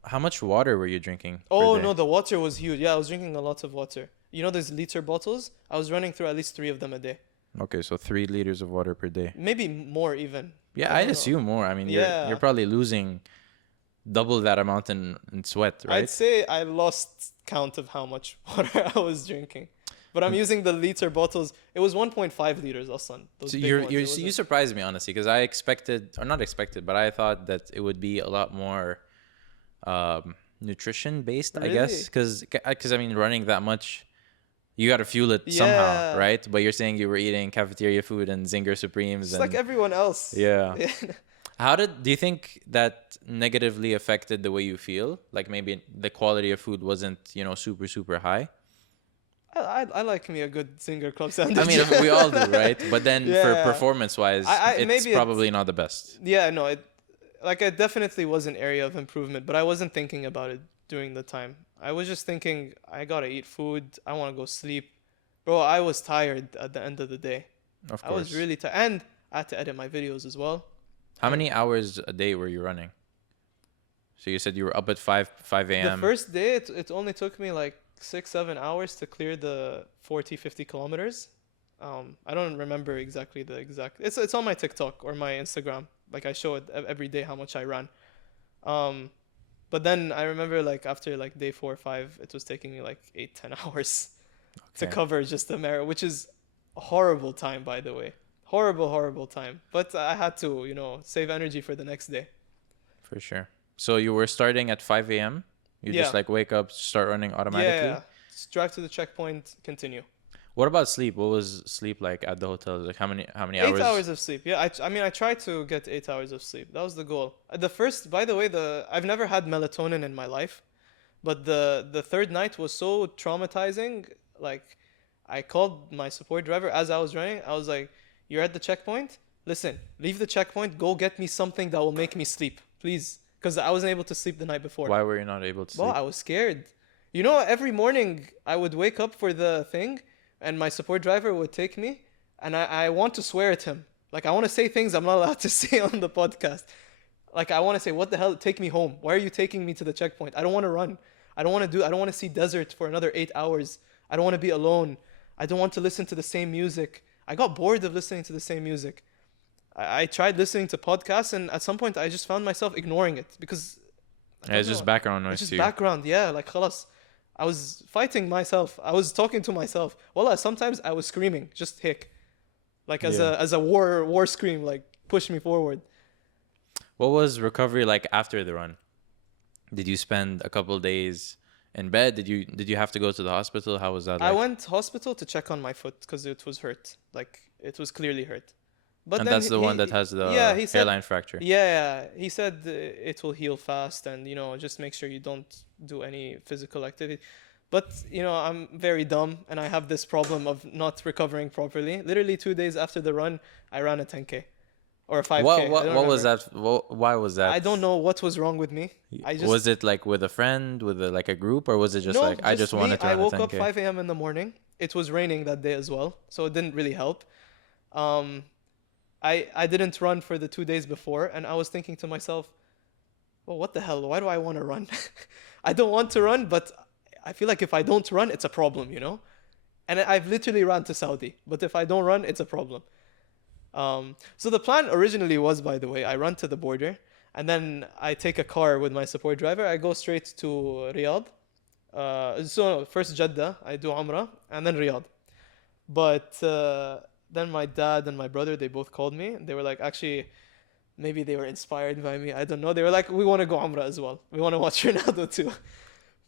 How much water were you drinking? Oh no, the water was huge. Yeah, I was drinking a lot of water. Those liter bottles? I was running through at least 3 of them a day. Okay, so 3 liters of water per day. Maybe more even. Yeah, I'd assume more. I mean, you're probably losing double that amount in sweat, right? I'd say I lost count of how much water I was drinking. But I'm using the liter bottles. It was 1.5 liters, Aslan. So you surprised me, honestly, because I expected, or not expected, but I thought that it would be a lot more nutrition based, really? I guess. Because I mean, running that much, you got to fuel it somehow, right? But you're saying you were eating cafeteria food and Zinger Supremes. It's like everyone else. Yeah. Do you think that negatively affected the way you feel? Like maybe the quality of food wasn't, super, super high? I like me a good Zinger Club sandwich. I mean, we all do, right? But then for performance-wise, it's probably not the best. Yeah, no, it definitely was an area of improvement, but I wasn't thinking about it during the time. I was just thinking, I gotta eat food. I want to go sleep. Bro, I was tired at the end of the day. Of course. I was really tired. And I had to edit my videos as well. How many hours a day were you running? So you said you were up at 5 a.m. The first day, it only took me like 6-7 hours to clear the 40-50 kilometers. I don't remember exactly it's on my TikTok or my Instagram. Like I show it every day how much I ran. But then I remember like after like day 4 or 5, it was taking me like 8-10 hours to cover just the marathon, which is a horrible time, by the way. Horrible time. But I had to, save energy for the next day. For sure. So you were starting at 5 a.m.? You just like wake up, start running automatically? Yeah. Just drive to the checkpoint, continue. What about sleep? What was sleep like at the hotel? Like how many hours? 8 hours of sleep. Yeah, I tried to get 8 hours of sleep. That was the goal. By the way, I've never had melatonin in my life, but the third night was so traumatizing. Like, I called my support driver as I was running. I was like, "You're at the checkpoint. Listen, leave the checkpoint. Go get me something that will make me sleep, please." Because I wasn't able to sleep the night before. Why were you not able to sleep? Well, I was scared. Every morning I would wake up for the thing, and my support driver would take me, and I want to swear at him. Like, I want to say things I'm not allowed to say on the podcast. Like, I want to say, what the hell? Take me home. Why are you taking me to the checkpoint? I don't want to run. I don't want to see desert for another 8 hours. I don't want to be alone. I don't want to listen to the same music. I got bored of listening to the same music. I tried listening to podcasts, and at some point I just found myself ignoring it because I Yeah, don't it's just know. background It's noise just to you. background. Yeah, like خلاص. I was fighting myself. I was talking to myself. Wallah, sometimes I was screaming, just hick, like Yeah. as a war scream, like push me forward. What was recovery like after the run? Did you spend a couple days in bed? Did you have to go to the hospital? How was that I like? went hospital to check on my foot because it was hurt. Like it was clearly hurt. But And then that's the one that has yeah, the he said, hairline fracture. yeah, he said it will heal fast, and just make sure you don't do any physical activity. But I'm very dumb, and I have this problem of not recovering properly. Literally 2 days after the run, I ran a 10K or a What 5K. I what don't what was remember. that? Why was that? I don't know what was wrong with me. I just Was it like with a friend, with like a group, or was it just No, like I just just me. wanted to I run a woke up 10K? 5 a.m. in the morning. It was raining that day as well, so it didn't really help. Um, I didn't run for the 2 days before, and I was thinking to myself, well, what the hell? Why do I want to run? I don't want to run, but I feel like if I don't run, it's a problem. And I've literally ran to Saudi, but if I don't run, it's a problem. So the plan originally was, by the way, I run to the border, and then I take a car with my support driver. I go straight to Riyadh. So first Jeddah, I do Umrah, and then Riyadh. But then my dad and my brother, they both called me. They were like, actually, maybe they were inspired by me. I don't know. They were like, we want to go Umrah as well. We want to watch Ronaldo too.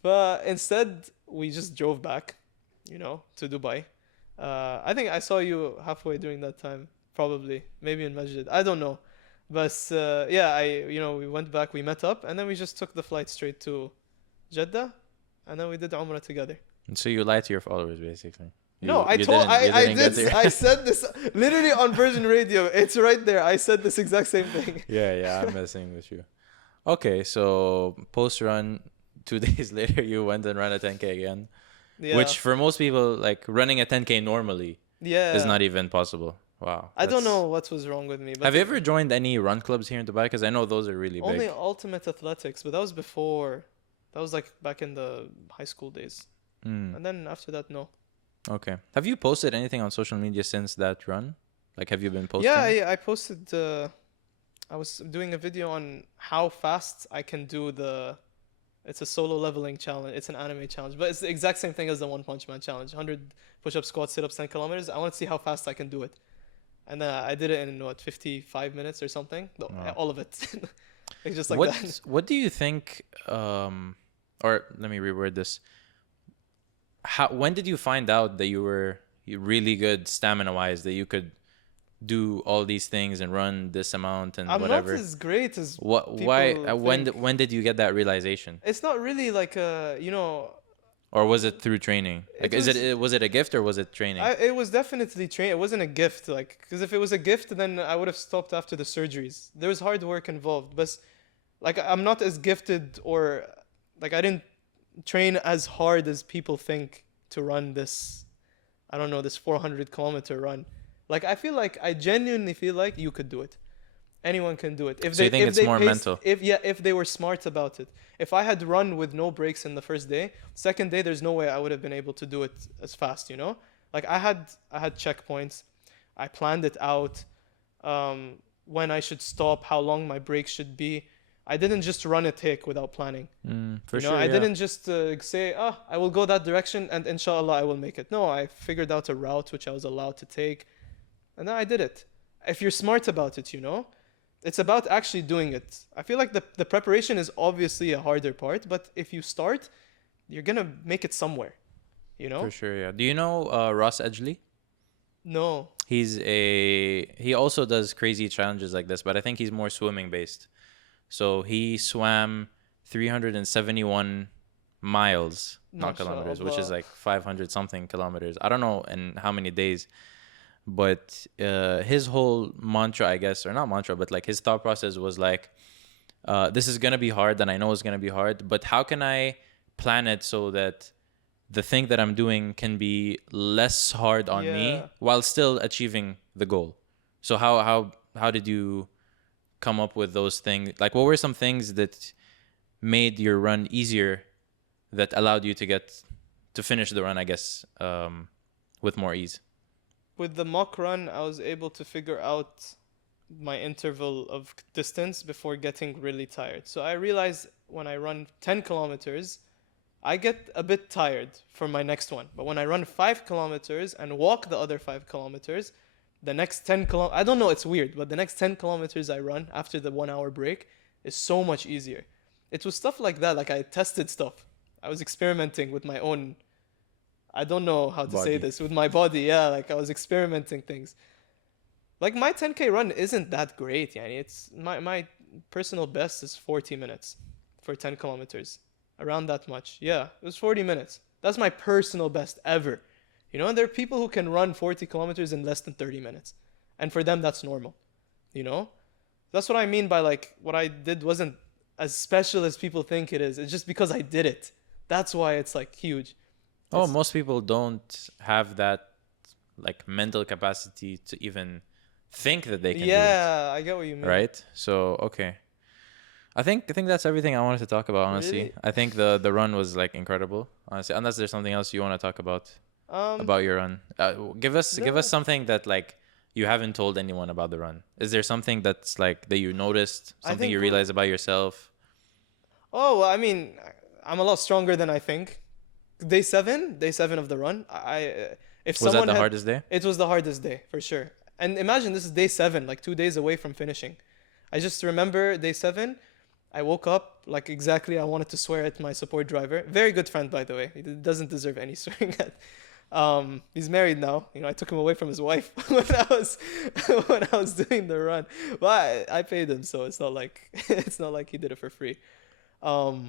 But instead, we just drove back, to Dubai. I think I saw you halfway during that time, probably, maybe in Masjid. I don't know. But yeah, we went back, we met up, and then we just took the flight straight to Jeddah, and then we did Umrah together. So you lied to your followers, basically. No, I You told didn't you I didn't get did there. I said this literally on Virgin Radio. It's right there. I said this exact same thing. Yeah, I'm messing with you. Okay, so post run, 2 days later you went and ran a 10K again, Yeah. which for most people, like running a 10K normally Yeah. is not even possible. Wow. I don't that's- know what was wrong with me. But Have you ever joined any run clubs here in Dubai? Because I know those are really only big. Ultimate Athletics, but that was before. That was like back in the high school days. Mm, And then after that, no. okay. Have you posted anything on social media since that run? Like, have you been posting? Yeah, I posted. I was doing a video on how fast I can do the. It's a solo leveling challenge. It's an anime challenge, but it's the exact same thing as the One Punch Man challenge. 100 push-ups, squats, sit-ups, 10 kilometers. I want to see how fast I can do it. And I did it in 55 minutes or something. Wow. All of it. It's just like what that. What do you think? Or let me reword this. When did you find out that you were really good stamina wise, that you could do all these things and run this amount and I'm whatever? not as great as What? people Why? think. When did you get that realization? It's not really like Or was it through training? Like, was it a gift or was it training? it was definitely training. It wasn't a gift, like, because if it was a gift, then I would have stopped after the surgeries. There was hard work involved, but like I'm not as gifted, or like I didn't train as hard as people think to run this. I don't know, this 400-kilometer run. Like I genuinely feel like you could do it. Anyone can do it. So you think it's more mental? If they were smart about it. If I had run with no breaks in the first day, second day there's no way I would have been able to do it as fast. Like I had checkpoints. I planned it out, when I should stop, how long my breaks should be. I didn't just run a take without planning. For sure. I Yeah. didn't just say, I will go that direction and inshallah I will make it. No, I figured out a route which I was allowed to take, and then I did it. If you're smart about it, it's about actually doing it. I feel like the preparation is obviously a harder part, but if you start, you're gonna make it somewhere. For sure. Yeah. Do you know Ross Edgley? No. He also does crazy challenges like this, but I think he's more swimming based. So he swam 371 miles, not kilometers, which is like 500 something kilometers. I don't know in how many days, but his whole mantra, I guess, or not mantra, but like his thought process was like, this is going to be hard, and I know it's going to be hard, but how can I plan it so that the thing that I'm doing can be less hard on me Yeah. while still achieving the goal? So how did you come up with those things? Like, what were some things that made your run easier, that allowed you to finish the run, I guess, with more ease? With the mock run, I was able to figure out my interval of distance before getting really tired. So I realized when I run 10 kilometers, I get a bit tired for my next one. But when I run 5 kilometers and walk the other 5 kilometers, the next 10 kilometers, I don't know, it's weird, but the next 10 kilometers I run after the 1 hour break is so much easier. It was stuff like that. Like I tested stuff. I was experimenting with my own, I don't know how to say Body. this, with my body. Yeah, like I was experimenting things. Like my 10K run isn't that great. Yani it's my personal best is 40 minutes for 10 kilometers. Around that much. Yeah, it was 40 minutes. That's my personal best ever. You know, and there are people who can run 40 kilometers in less than 30 minutes. And for them, that's normal. You know? That's what I mean by like, what I did wasn't as special as people think it is. It's just because I did it. That's why it's like huge. Oh, most people don't have that like mental capacity to even think that they can do it. Yeah, I get what you mean. Right? So, okay. I think that's everything I wanted to talk about, honestly. Really? I think the run was like incredible, honestly. Unless there's something else you want to talk about your run. Give us no. something that like you haven't told anyone about the run. Is there something that's like that you noticed, I something think you realized about yourself? Oh, well, I mean, I'm a lot stronger than I think. Day seven of the run. If Was that someone the had, hardest day? it was the hardest day for sure. And imagine this is day 7, like 2 days away from finishing. I just remember day 7. I woke up like exactly I wanted to swear at my support driver. Very good friend, by the way. He doesn't deserve any swearing at. He's married now. You know, I took him away from his wife when I was doing the run. But I paid him, so it's not like he did it for free. Yeah,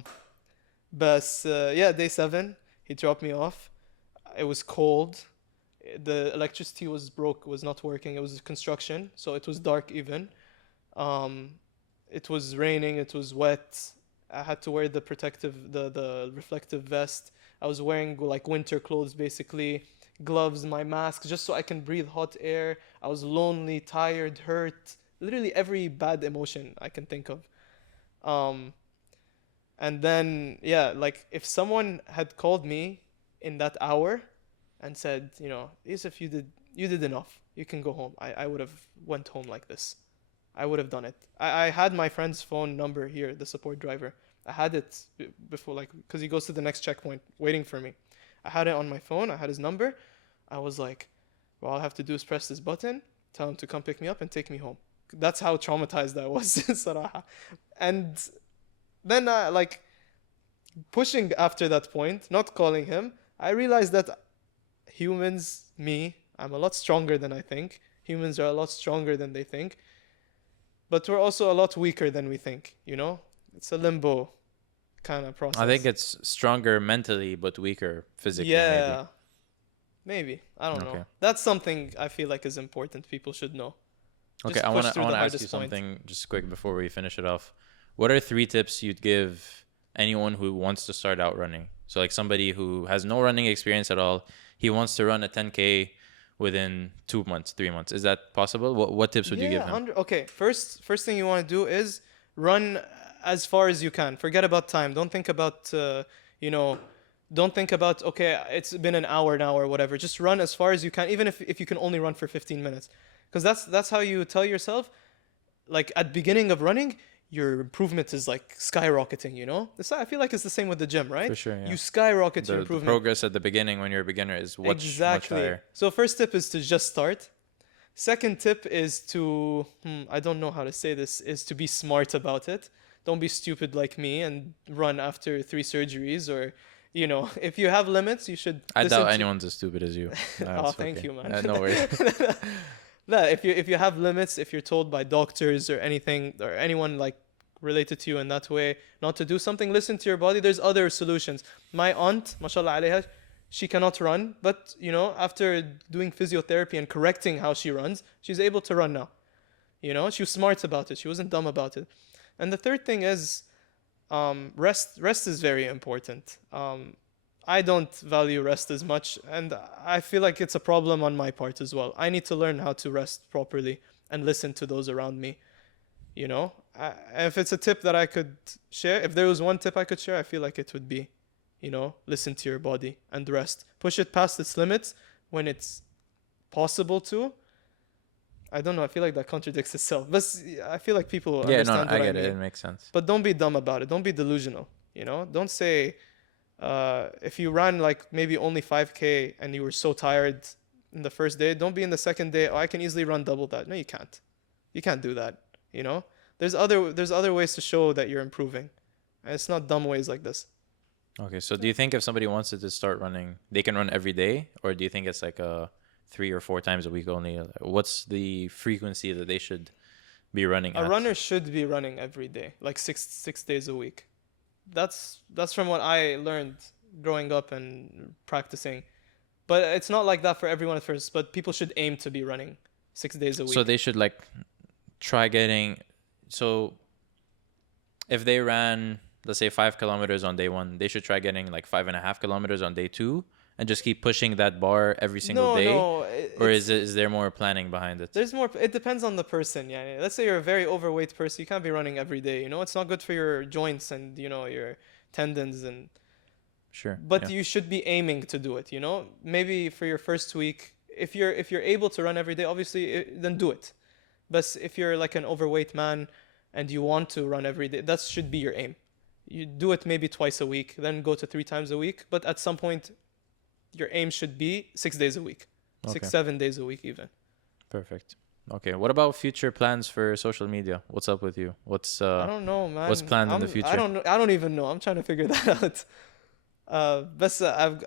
day 7, he dropped me off. It was cold. The electricity was not working. It was construction, so it was dark even. It was raining. It was wet. I had to wear the reflective vest. I was wearing like winter clothes, basically, gloves, my mask, just so I can breathe hot air. I was lonely, tired, hurt, literally every bad emotion I can think of. And then, yeah, like if someone had called me in that hour and said, you know, Youcef, you did enough. You can go home. I would have went home like this. I would have done it. I had my friend's phone number here, the support driver. I had it before, like, because he goes to the next checkpoint waiting for me. I had it on my phone. I had his number. I was like, well, all I have to do is press this button, tell him to come pick me up and take me home. That's how traumatized I was, صراحة. And then, like, pushing after that point, not calling him, I realized that I'm a lot stronger than I think. Humans are a lot stronger than they think. But we're also a lot weaker than we think, you know? It's a limbo kind of process. I think it's stronger mentally, but weaker physically. Yeah. Maybe. I don't Okay. know. That's something I feel like is important. People should know. Okay, Just I push want to through the ask you hardest point. something just quick before we finish it off. What are 3 tips you'd give anyone who wants to start out running? So like somebody who has no running experience at all, he wants to run a 10K within 2 months, 3 months. Is that possible? What tips would you give him? Okay, first thing you want to do is run as far as you can. Forget about time. Don't think about don't think about, okay, it's been an hour now or whatever. Just run as far as you can, even if you can only run for 15 minutes. Because that's how you tell yourself, like at beginning of running, your improvement is like skyrocketing, you know? I feel like it's the same with the gym, right? For sure, yeah. You skyrocket your The improvement. progress at the beginning when you're a beginner is much higher. So first tip is to just start. Second tip is to, I don't know how to say this, is to be smart about it. Don't be stupid like me and run after 3 surgeries or, you know, if you have limits, you should. I doubt anyone's as stupid as you. Oh, thank you, man. No worries. No, if you have limits, if you're told by doctors or anything or anyone like related to you in that way not to do something, listen to your body. There's other solutions. My aunt, mashallah alayha, she cannot run, but you know, after doing physiotherapy and correcting how she runs, she's able to run now. You know, she was smart about it. She wasn't dumb about it. And the third thing is rest. Rest is very important. I don't value rest as much, and I feel like it's a problem on my part as well. I need to learn how to rest properly and listen to those around me. You know, if it's a tip that I could share, if there was one tip I could share, I feel like it would be, you know, listen to your body and rest. Push it past its limits when it's possible to, I don't know. I feel like that contradicts itself. But I feel like people Yeah, no, understand I what I get it. mean. It makes sense. But don't be dumb about it. Don't be delusional. Don't say if you ran like maybe only 5K and you were so tired in the first day, don't be in the second day. Oh, I can easily run double that. No, you can't. You can't do that. There's other ways to show that you're improving, and it's not dumb ways like this. Okay, so do you think if somebody wants to start running, they can run every day, or do you think it's like 3 or 4 times a week only? What's the frequency that they should be running A at? runner should be running every day, like six days a week. That's from what I learned growing up and practicing. But it's not like that for everyone at first. But people should aim to be running 6 days a week. So they should like try getting. So if they ran, let's say 5 kilometers on day one, they should try getting like 5.5 kilometers on day two, and just keep pushing that bar every single day. No, or is there more planning behind it? there's more. It depends on the person. Yeah, let's say you're a very overweight person. You can't be running every day. It's not good for your joints and your tendons and. Sure. But yeah. you should be aiming to do it. Maybe for your first week, if you're able to run every day, obviously, then do it. But if you're like an overweight man and you want to run every day, that should be your aim. You do it maybe twice a week, then go to 3 times a week. But at some point, your aim should be 6 days a week, Okay. 7 days a week even. Perfect. Okay. What about future plans for social media? What's up with you? I don't know, man. what's planned in the future? I don't know. I don't even know. I'm trying to figure that out. But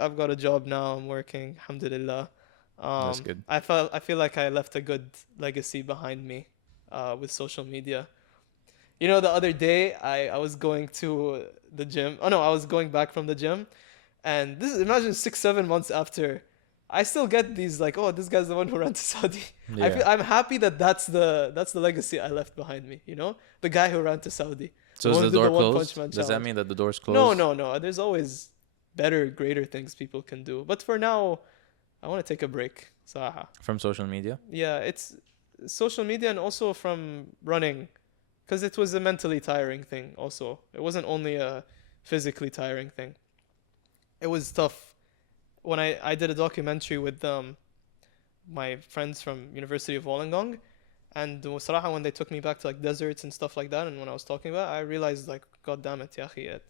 I've got a job now. I'm working. Alhamdulillah. That's good. I feel like I left a good legacy behind me, with social media. The other day I was going to the gym. Oh no, I was going back from the gym, and imagine 6-7 months after, I still get these like, oh, this guy's the one who ran to Saudi. Yeah. I'm happy that's the legacy I left behind me. The guy who ran to Saudi. So The is one the who did door One closed? Punch Man Does that challenge. mean that the door's closed? No. There's always better, greater things people can do. But for now, I want to take a break. Saha. From social media? Yeah, it's social media and also from running, because it was a mentally tiring thing also. It wasn't only a physically tiring thing. It was tough. When I did a documentary with my friends from University of Wollongong, and صراحة when they took me back to like deserts and stuff like that, and when I was talking about it, I realized like, God damn it, ya akhi,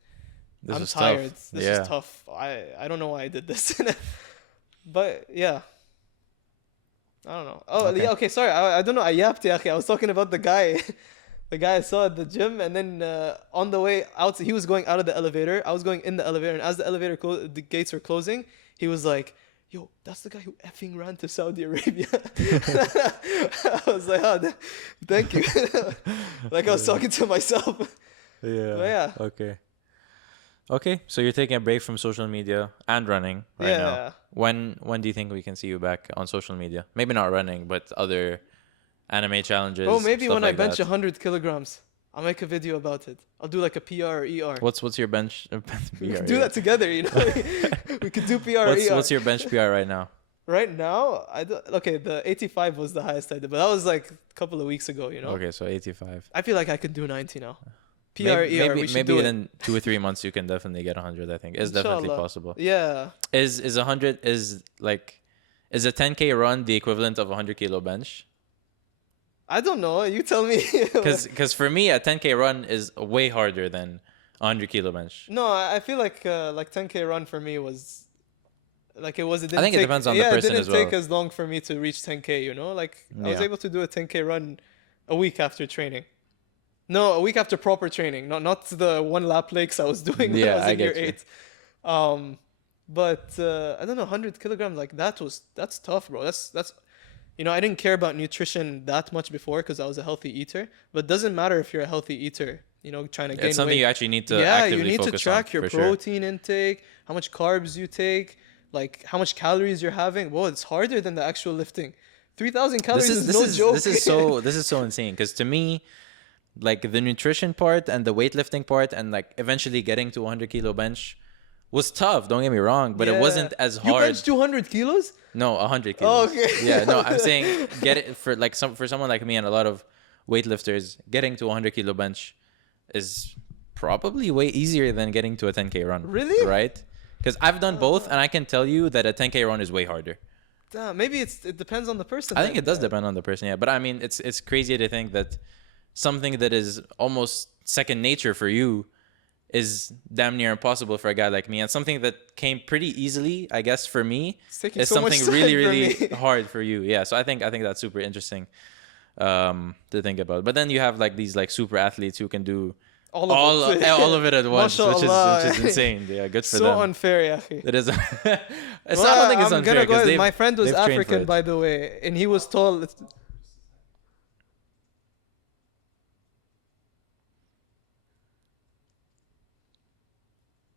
This I'm is tired. tough. This Yeah. is tough. I don't know why I did this. But yeah. I don't know. Oh, Okay. yeah, okay, sorry. I don't know. I yapped, ya akhi. I was talking about the guy. The guy I saw at the gym, and then on the way out, he was going out of the elevator. I was going in the elevator, and as the elevator the gates were closing, he was like, "Yo, that's the guy who effing ran to Saudi Arabia." I was like, "Oh, thank you." Like I was talking to myself. Yeah. But yeah. Okay. So you're taking a break from social media and running right now. Yeah. When do you think we can see you back on social media? Maybe not running, but other anime challenges. Oh, maybe stuff when like I bench that. 100 kilograms, I'll make a video about it. I'll do like a PR or ER. What's your bench? We could do that together, We could do PR or ER. What's your bench PR right now? Right now, okay, the 85 was the highest I did, but that was like a couple of weeks ago, Okay, so 85. I feel like I could do 90 now. PR, ER, we should maybe do it. in 2 or 3 months you can definitely get 100. I think it's definitely Inshallah. possible. Yeah. Is 100 is a 10K run the equivalent of a 100 kilo bench? I don't know. You tell me. Because for me a 10K run is way harder than a 100 kilo bench. No, I feel like 10K run for me was like it was. It didn't I think it take, depends on the yeah, person it as didn't take well. as long for me to reach 10K. Like I was Yeah. able to do a 10K run a week after training. No, a week after proper training. Not the one lap legs I was doing when I Yeah, was I in year get you. 8. But I don't know, 100 kilograms like that's tough, bro. That's I didn't care about nutrition that much before because I was a healthy eater. But it doesn't matter if you're a healthy eater. Trying to gain It's something weight. you actually need to Yeah, actively you need to focus track on, your for sure. protein intake, how much carbs you take, like how much calories you're having. Whoa, it's harder than the actual lifting. 3,000 calories is no joke. This is so insane because to me, like the nutrition part and the weightlifting part and like eventually getting to 100 kilo bench was tough. Don't get me wrong, but it Yeah. wasn't as You hard. bench 200 kilos? No, 100 Oh, kilos. okay. Yeah, no, I'm saying get it for like for someone like me and a lot of weightlifters, getting to 100 kilo bench is probably way easier than getting to a 10K run. Really? Right? Because I've done both, and I can tell you that a 10K run is way harder. Maybe it depends on the person. I think then. it does depend on the person, yeah. But I mean, it's crazy to think that something that is almost second nature for you is damn near impossible for a guy like me, and something that came pretty easily, I guess, for me It's taking is so much something time really, for really me. hard for you. Yeah, so I think that's super interesting to think about. But then you have like these like super athletes who can do All of it. all of it at once, which Mashallah. is insane. Yeah, good for So them. unfair, ya akhi. It is. I Well, don't think it's I'm unfair gonna go because ahead. My friend was they've trained for African, it. by the way, and he was tall.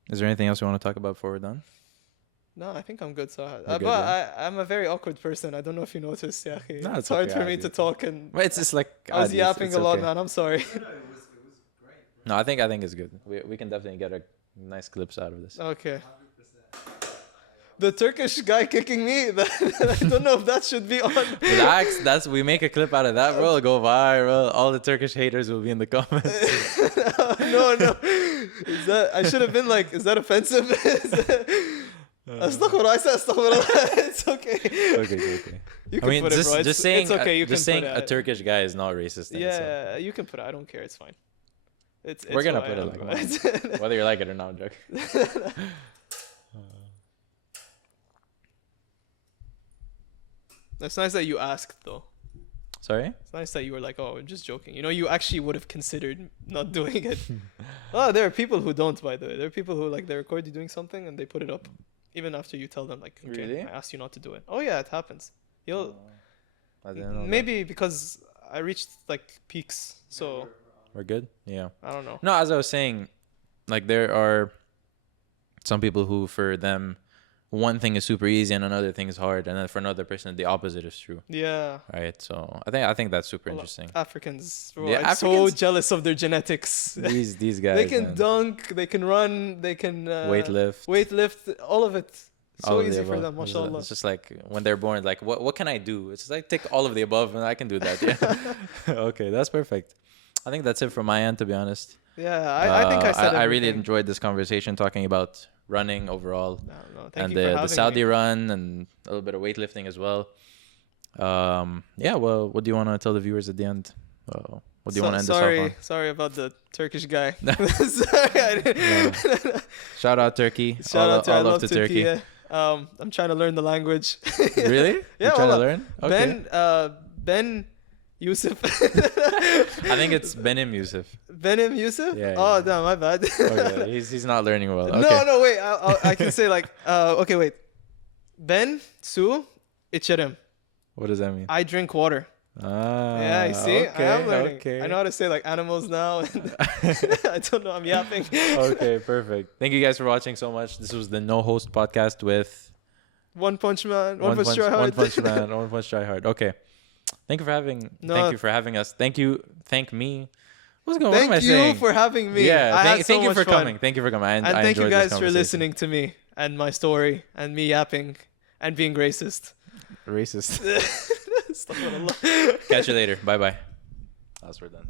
Is there anything else you want to talk about before we're done? No, I think I'm good. So, We're but good, yeah? I'm a very awkward person. I don't know if you noticed, yeah. No, It's it's hard okay, for me Adi. to talk, and But it's just like I was Adi, yapping it's a lot, okay. man. I'm sorry. No, I think it's good. We can definitely get a nice clips out of this. Okay. The Turkish guy kicking me. I don't know if that should be on. Relax. We make a clip out of that, bro. It'll go viral. All the Turkish haters will be in the comments. No. Is that I should have been like? Is that offensive? Astaghfirullah. I said astaghfirullah. It's okay. Okay. You I can mean, put it, bro. just saying, it's okay. You just can saying put a it. Turkish guy is not racist. in itself. Yeah, you can put it. I don't care. It's fine. It's We're gonna who I put it am, like bro. that. Whether you like it or not, joke. It's nice that you asked, though. Sorry? It's nice that you were like, "Oh, I'm just joking." You know, you actually would have considered not doing it. Oh, there are people who don't, by the way. There are people who like they record you doing something and they put it up, even after you tell them like, "Okay, Really? I asked you not to do it." Oh yeah, it happens. You'll I didn't know that. maybe because I reached like peaks, so We're good? Yeah. I don't know. No, as I was saying, like there are some people who for them one thing is super easy and another thing is hard, and then for another person the opposite is true. Yeah. Right? So I think that's super Well, interesting. Africans, bro, Yeah, I'm so Africans- jealous of their genetics. These guys They can man. dunk, they can run, they can Weightlift. all of it. So all of the easy for above. them, mashallah. It's just like when they're born, like what can I do? It's just like take all of the above and I can do that. Yeah. Okay, that's perfect. I think that's it from my end, to be honest. Yeah, I think I said I really everything. enjoyed this conversation talking about running overall. No, thank And you for the having Saudi me. run and a little bit of weightlifting as well. Yeah, well, what do you want to tell the viewers at the end? What do you want to end this off Sorry about the Turkish guy. Sorry, I didn't. on? Shout out Turkey. Shout out to all I love to Turkey. Turkey. Yeah. I'm trying to learn the language. Really? Yeah, You're trying to wallah. learn? Okay. Ben Youcef. I think it's Benim Youcef. Benim Youcef? Yeah, Oh, yeah. damn, my bad. Okay, he's not learning well. Okay. No, wait. I can say like, okay, wait. Ben Su İçerim. What does that mean? I drink water. Ah, Yeah, you see? Okay, I am learning. Okay. I know how to say like animals now. I don't know. I'm yapping. Okay, perfect. Thank you guys for watching so much. This was the No Host podcast with One Punch Man. One Punch Try Hard. One Punch Man. One Punch Try Hard. Okay. Thank you for having. No. Thank you for having us. Thank me. What's going on? What am I Thank you saying? for having me. Yeah. I Thank, had so thank you much for fun. coming. Thank you for coming. And I thank you enjoyed this guys for conversation. listening to me and my story and me yapping and being racist. Racist. Astaghfirullah. Catch you later. Bye bye. That's we're done.